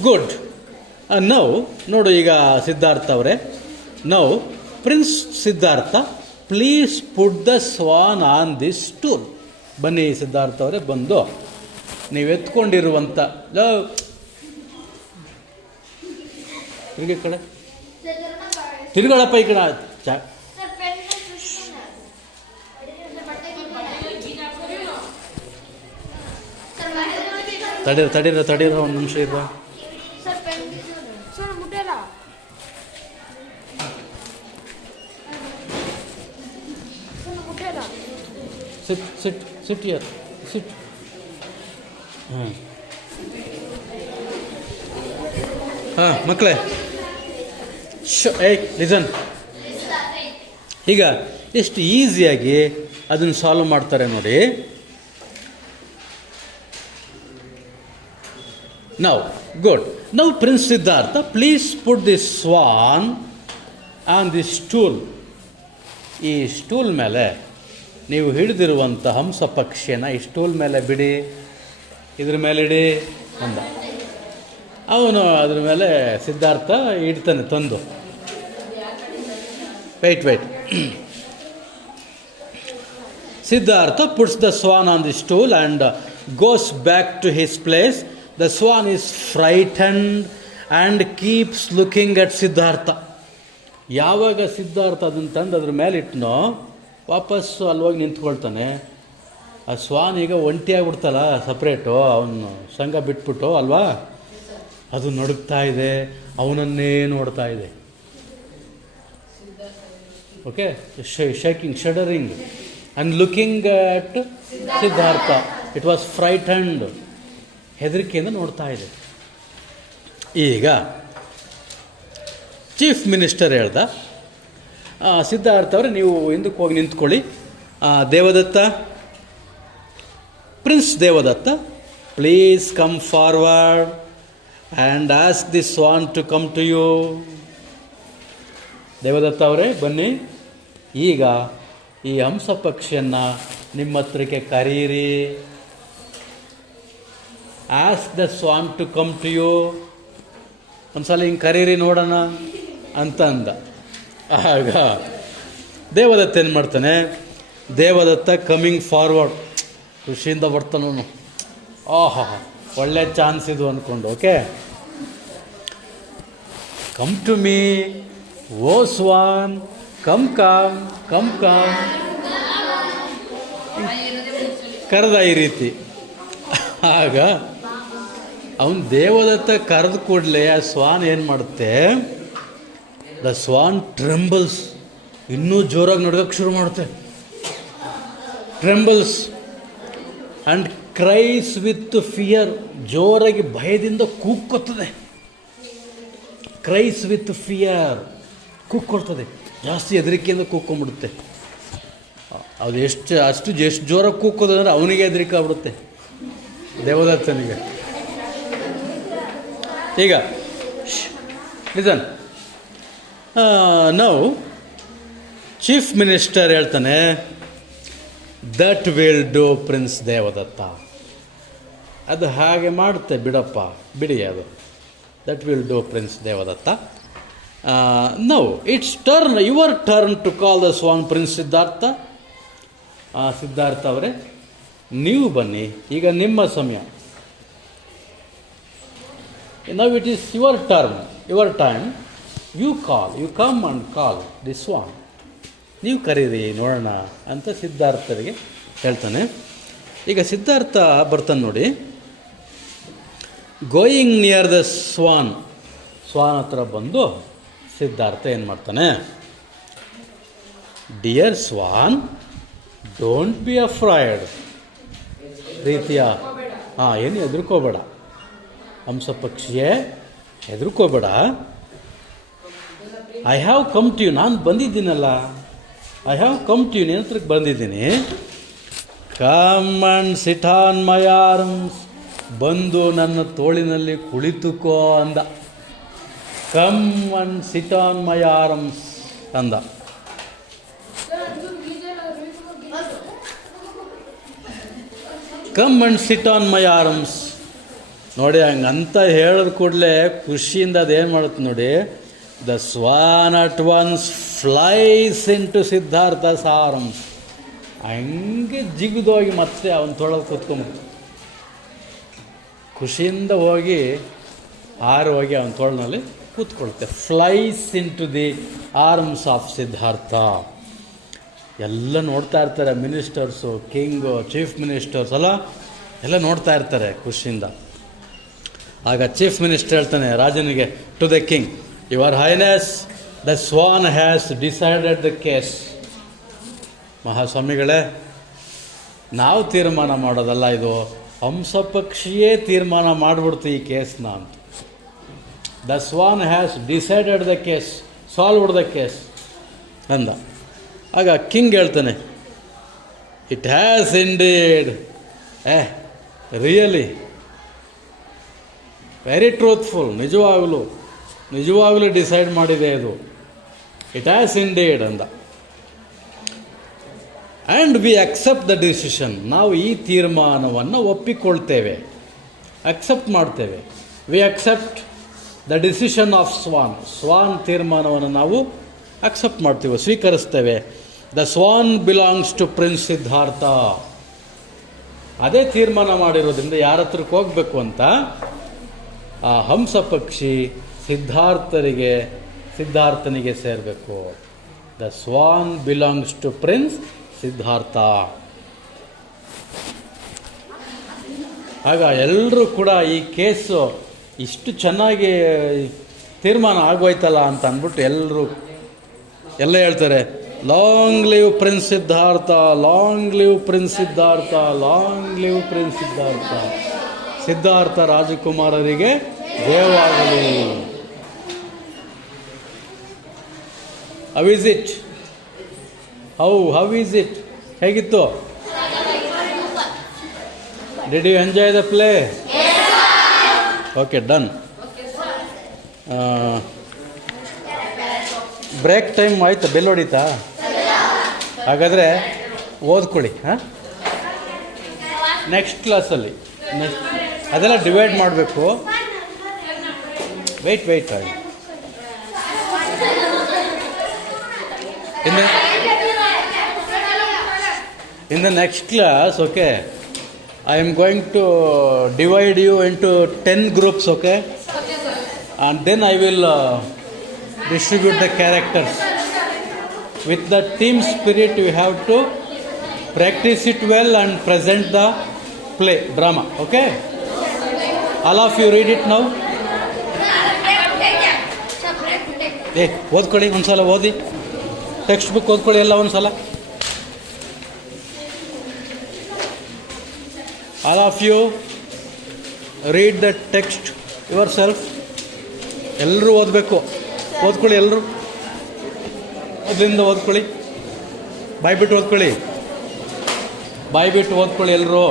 ಗುಡ್. ನೌ ನೋಡು ಈಗ ಸಿದ್ಧಾರ್ಥ ಅವರೇ, now prince Siddhartha please put the swan on this stool. ಬನ್ನಿ ಸಿದ್ಧಾರ್ಥ ಅವರೇ, ಬಂದು ನೀವು ಎತ್ಕೊಂಡಿರುವಂಥ ತಿರುಗಿ ಕಡೆ ತಿರುಗಳಪ್ಪ ಈ ಕಡೆ ತಡೀರ ಒಂದು ನಿಮಿಷ ಇರುವ. ಸಿಟ್ ಯರ್ ಸಿಟ್. ಹಾಂ ಮಕ್ಕಳೇ, ಲಿಸನ್. ಈಗ ಎಷ್ಟು ಈಸಿಯಾಗಿ ಅದನ್ನು ಸಾಲ್ವ್ ಮಾಡ್ತಾರೆ ನೋಡಿ. Now, good. Now, Prince Siddhartha, please put this swan on this stool. ಈ ಸ್ಟೂಲ್ ಮೇಲೆ ನೀವು ಹಿಡಿದಿರುವಂಥ ಹಂಸ ಪಕ್ಷಿಯನ್ನು ಈ ಸ್ಟೂಲ್ ಮೇಲೆ ಬಿಡಿ, ಇದ್ರ ಮೇಲೆ ಇಡಿ ಅಂದ. ಅವನು ಅದ್ರ ಮೇಲೆ ಸಿದ್ಧಾರ್ಥ ಇಡ್ತಾನೆ ತಂದು. Wait Siddhartha puts the swan on the stool and goes back to his place. The swan is frightened and keeps looking at Siddhartha. ಯಾವಾಗ ಸಿದ್ಧಾರ್ಥ ಅದನ್ನು ತಂದು ಅದ್ರ ಮೇಲೆ ಇಟ್ಟನೋ ವಾಪಸ್ಸು ಅಲ್ಲೋಗಿ ನಿಂತ್ಕೊಳ್ತಾನೆ. ಆ ಸ್ವಾನ್ ಈಗ ಒಂಟಿಯಾಗ್ಬಿಡ್ತಲ್ಲ, ಸಪ್ರೇಟು, ಅವನು ಸಂಘ ಬಿಟ್ಬಿಟ್ಟು ಅಲ್ವಾ, ಅದು ನಡುಗ್ತಾ ಇದೆ, ಅವನನ್ನೇ ನೋಡ್ತಾ ಇದೆ. Okay, shaking, shuddering and looking at Siddhartha. It was frightened, ಹೆದರಿಕೆಯಿಂದ ನೋಡ್ತಾ ಇದೆ. ಈಗ ಚೀಫ್ ಮಿನಿಸ್ಟರ್ ಹೇಳ್ದ, ಸಿದ್ಧಾರ್ಥ ಅವರೇ ನೀವು ಹಿಂದಕ್ಕೆ ಹೋಗಿ ನಿಂತ್ಕೊಳ್ಳಿ. Devadatta, prince Devadatta, please come forward and ask this swan to come to you. Devadatta ಅವರೇ ಬನ್ನಿ, ಈಗ ಈ ಹಂಸ ಪಕ್ಷಿಯನ್ನು ನಿಮ್ಮ ಹತ್ರಕ್ಕೆ ಕರೀರಿ. Ask the swan to come to you. ಒಂದ್ಸಲ ಹಿಂಗೆ ಕರೀರಿ ನೋಡೋಣ ಅಂತ ಅಂದ. ಆಗ ದೇವದತ್ತ ಏನು ಮಾಡ್ತಾನೆ, ದೇವದತ್ತ ಕಮಿಂಗ್ ಫಾರ್ವರ್ಡ್, ಖುಷಿಯಿಂದ ಬರ್ತಾನವನು. ಆಹಾ, ಒಳ್ಳೆ ಚಾನ್ಸ್ ಇದು ಅಂದ್ಕೊಂಡು. Okay, come to me O swan, come come come come ಕರೆದ ಈ ರೀತಿ. ಆಗ ಅವನು ದೇವದತ್ತ ಕರೆದು ಕೂಡಲೇ ಆ ಸ್ವಾನ್ ಏನು ಮಾಡುತ್ತೆ, ದ ಸ್ವಾನ್ ಟ್ರೆಂಬಲ್ಸ್, ಇನ್ನೂ ಜೋರಾಗಿ ನಡ್ಗಕ್ಕೆ ಶುರು ಮಾಡುತ್ತೆ. ಟ್ರೆಂಬಲ್ಸ್ ಆ್ಯಂಡ್ ಕ್ರೈಸ್ ವಿತ್ ಫಿಯರ್, ಜೋರಾಗಿ ಭಯದಿಂದ ಕೂಗ್ಕೊಳ್ತದೆ. ಕ್ರೈಸ್ ವಿತ್ ಫಿಯರ್, ಕೂಗ್ಕೊಳ್ತದೆ, ಜಾಸ್ತಿ ಹೆದರಿಕೆಯಿಂದ ಕೂಗ್ಕೊಂಡ್ಬಿಡುತ್ತೆ. ಅದು ಅಷ್ಟು ಜೋರಾಗಿ ಕೂಗ್ಕೋದಂದ್ರೆ ಅವನಿಗೆ ಹೆದರಿಕೆ ಆಗ್ಬಿಡುತ್ತೆ, ದೇವದತ್ತನಿಗೆ. ಈಗ ಲಿಸನ್, ನೌ ಚೀಫ್ ಮಿನಿಸ್ಟರ್ ಹೇಳ್ತಾನೆ, that will do prince Devadatta. ಅದು ಹಾಗೆ ಮಾಡುತ್ತೆ ಬಿಡಪ್ಪ, ಬಿಡಿ ಅದು. That will do prince Devadatta. Now it's turn, your turn to call the swan prince Siddhartha. Siddhartha ಅವರೇ ನೀವು ಬನ್ನಿ, ಈಗ ನಿಮ್ಮ ಸಮಯ. Now it is your turn, your time. You come and call the swan. ನೀವು ಕರೀರಿ ನೋಡೋಣ ಅಂತ ಸಿದ್ಧಾರ್ಥರಿಗೆ ಹೇಳ್ತಾನೆ. ಈಗ ಸಿದ್ಧಾರ್ಥ ಬರ್ತಾನೆ ನೋಡಿ, ಗೋಯಿಂಗ್ ನಿಯರ್ ದ ಸ್ವಾನ್ ಹತ್ರ ಬಂದು ಸಿದ್ಧಾರ್ಥ ಏನು ಮಾಡ್ತಾನೆ, dear swan don't be afraid. ರೀತಿಯ ಏನು ಹೆದರ್ಕೋಬೇಡ, ಹಂಸ ಪಕ್ಷಿಯೇ ಹೆದರ್ಕೋಬೇಡ. I have come to you, ನಾನು ಬಂದಿದ್ದೀನಲ್ಲ, I have come to you, ನಿನ್ನ ಹತ್ರಕ್ಕೆ ಬಂದಿದ್ದೀನಿ. Come and sit on my arms, ಬಂದು ನನ್ನ ತೋಳಿನಲ್ಲಿ ಕುಳಿತುಕೋ ಅಂದ. Come and sit on my arms ಅಂದ. Come and sit on my arms. ನೋಡಿ ಹಂಗಂತ ಹೇಳಿದ ಕೂಡಲೇ ಖುಷಿಯಿಂದ ಅದೇನು ಮಾಡುತ್ತೆ ನೋಡಿ. The swan at once flies in to ಸಿದ್ಧಾರ್ಥಸ್ arms. ಹಂಗೆ ಜಿಗಿದೋಗಿ ಮತ್ತೆ ಅವನ ತೊಳಗೆ ಕೂತ್ಕೊಂಬಿಟ್ಟು ಖುಷಿಯಿಂದ ಹೋಗಿ ಹೋಗಿ ಅವನ ತೋಳಿನಲ್ಲಿ ಕೂತ್ಕೊಳುತ್ತೆ. Flies in to the arms of Siddhartha. ಎಲ್ಲ ನೋಡ್ತಾ ಇರ್ತಾರೆ, ಮಿನಿಸ್ಟರ್ಸು, ಕಿಂಗು, ಚೀಫ್ ಮಿನಿಸ್ಟರ್ಸ್ ಎಲ್ಲ ನೋಡ್ತಾ ಇರ್ತಾರೆ ಖುಷಿಯಿಂದ. ಆಗ ಚೀಫ್ ಮಿನಿಸ್ಟರ್ ಹೇಳ್ತಾನೆ ರಾಜನಿಗೆ, to the king, your highness, the swan has decided the case. ಮಹಾಸ್ವಾಮಿಗಳೇ, ನಾವು ತೀರ್ಮಾನ ಮಾಡೋದಲ್ಲ, ಇದು ಹಂಸಪಕ್ಷಿಯೇ ತೀರ್ಮಾನ ಮಾಡಿಬಿಡ್ತು ಈ ಕೇಸ್ನ ಅಂತ. The swan has decided the case, solved the case ಅಂದ. ಆಗ ಕಿಂಗ್ ಹೇಳ್ತಾನೆ, it has indeed, really very truthful, ನಿಜವಾಗಲೂ ಡಿಸೈಡ್ ಮಾಡಿದೆ ಇದು, ಇಟ್ ಹ್ಯಾಸ್ ಇಂಡೀಡ್ ಅಂದ. And we accept the decision, ನಾವು ಈ ತೀರ್ಮಾನವನ್ನು ಒಪ್ಪಿಕೊಳ್ತೇವೆ, ಅಕ್ಸೆಪ್ಟ್ ಮಾಡ್ತೇವೆ. We accept the decision of swan ತೀರ್ಮಾನವನ್ನು ನಾವು ಅಕ್ಸೆಪ್ಟ್ ಮಾಡ್ತೀವಿ, ಸ್ವೀಕರಿಸ್ತೇವೆ. The swan belongs to prince Siddhartha. ಅದೇ ತೀರ್ಮಾನ ಮಾಡಿರೋದ್ರಿಂದ ಯಾರ ಹತ್ರಕ್ಕೆ ಹೋಗಬೇಕು ಅಂತ, ಆ ಹಂಸ ಪಕ್ಷಿ ಸಿದ್ಧಾರ್ಥನಿಗೆ ಸೇರಬೇಕು. The swan belongs to prince Siddhartha. ಆಗ ಎಲ್ಲರೂ ಕೂಡ ಈ ಕೇಸು ಇಷ್ಟು ಚೆನ್ನಾಗಿ ತೀರ್ಮಾನ ಆಗೋಯ್ತಲ್ಲ ಅಂತ ಅಂದ್ಬಿಟ್ಟು ಎಲ್ಲ ಹೇಳ್ತಾರೆ, long live prince Siddhartha, long live prince Siddhartha, long live prince Siddhartha. Siddhartha ರಾಜಕುಮಾರರಿಗೆ ಜಯವಾಗಲಿ. How is it? How is it? ಹೇಗಿತ್ತು? Did you enjoy the play? Okay, done. Break time ಆಯ್ತಾ? ಬೆಲ್ ಹೊಡಿತಾ? ಹಾಗಾದರೆ ಓದ್ಕೊಳ್ಳಿ. ನೆಕ್ಸ್ಟ್ ಕ್ಲಾಸಲ್ಲಿ ಅದೆಲ್ಲ ಡಿವೈಡ್ ಮಾಡಬೇಕು. Wait in the next class, okay, I am going to divide you into 10 groups, okay, and then I will distribute the characters. With the team spirit, you have to practice it well and present the play, drama, okay? All of you read it now. ಓದ್ಕೊಳ್ಳಿ ಒಂದ್ಸಲ, ಓದಿ ಟೆಕ್ಸ್ಟ್ ಬುಕ್ ಓದ್ಕೊಳ್ಳಿ ಎಲ್ಲ ಒಂದ್ಸಲ. All of you read the text yourself. ಎಲ್ಲರೂ ಓದಬೇಕು. ಓದ್ಕೊಳ್ಳಿ ಎಲ್ಲರೂ, ಅದರಿಂದ ಓದ್ಕೊಳ್ಳಿ. ಬಾಯ್ಬಿಟ್ಟು ಓದ್ಕೊಳ್ಳಿ ಎಲ್ಲರೂ.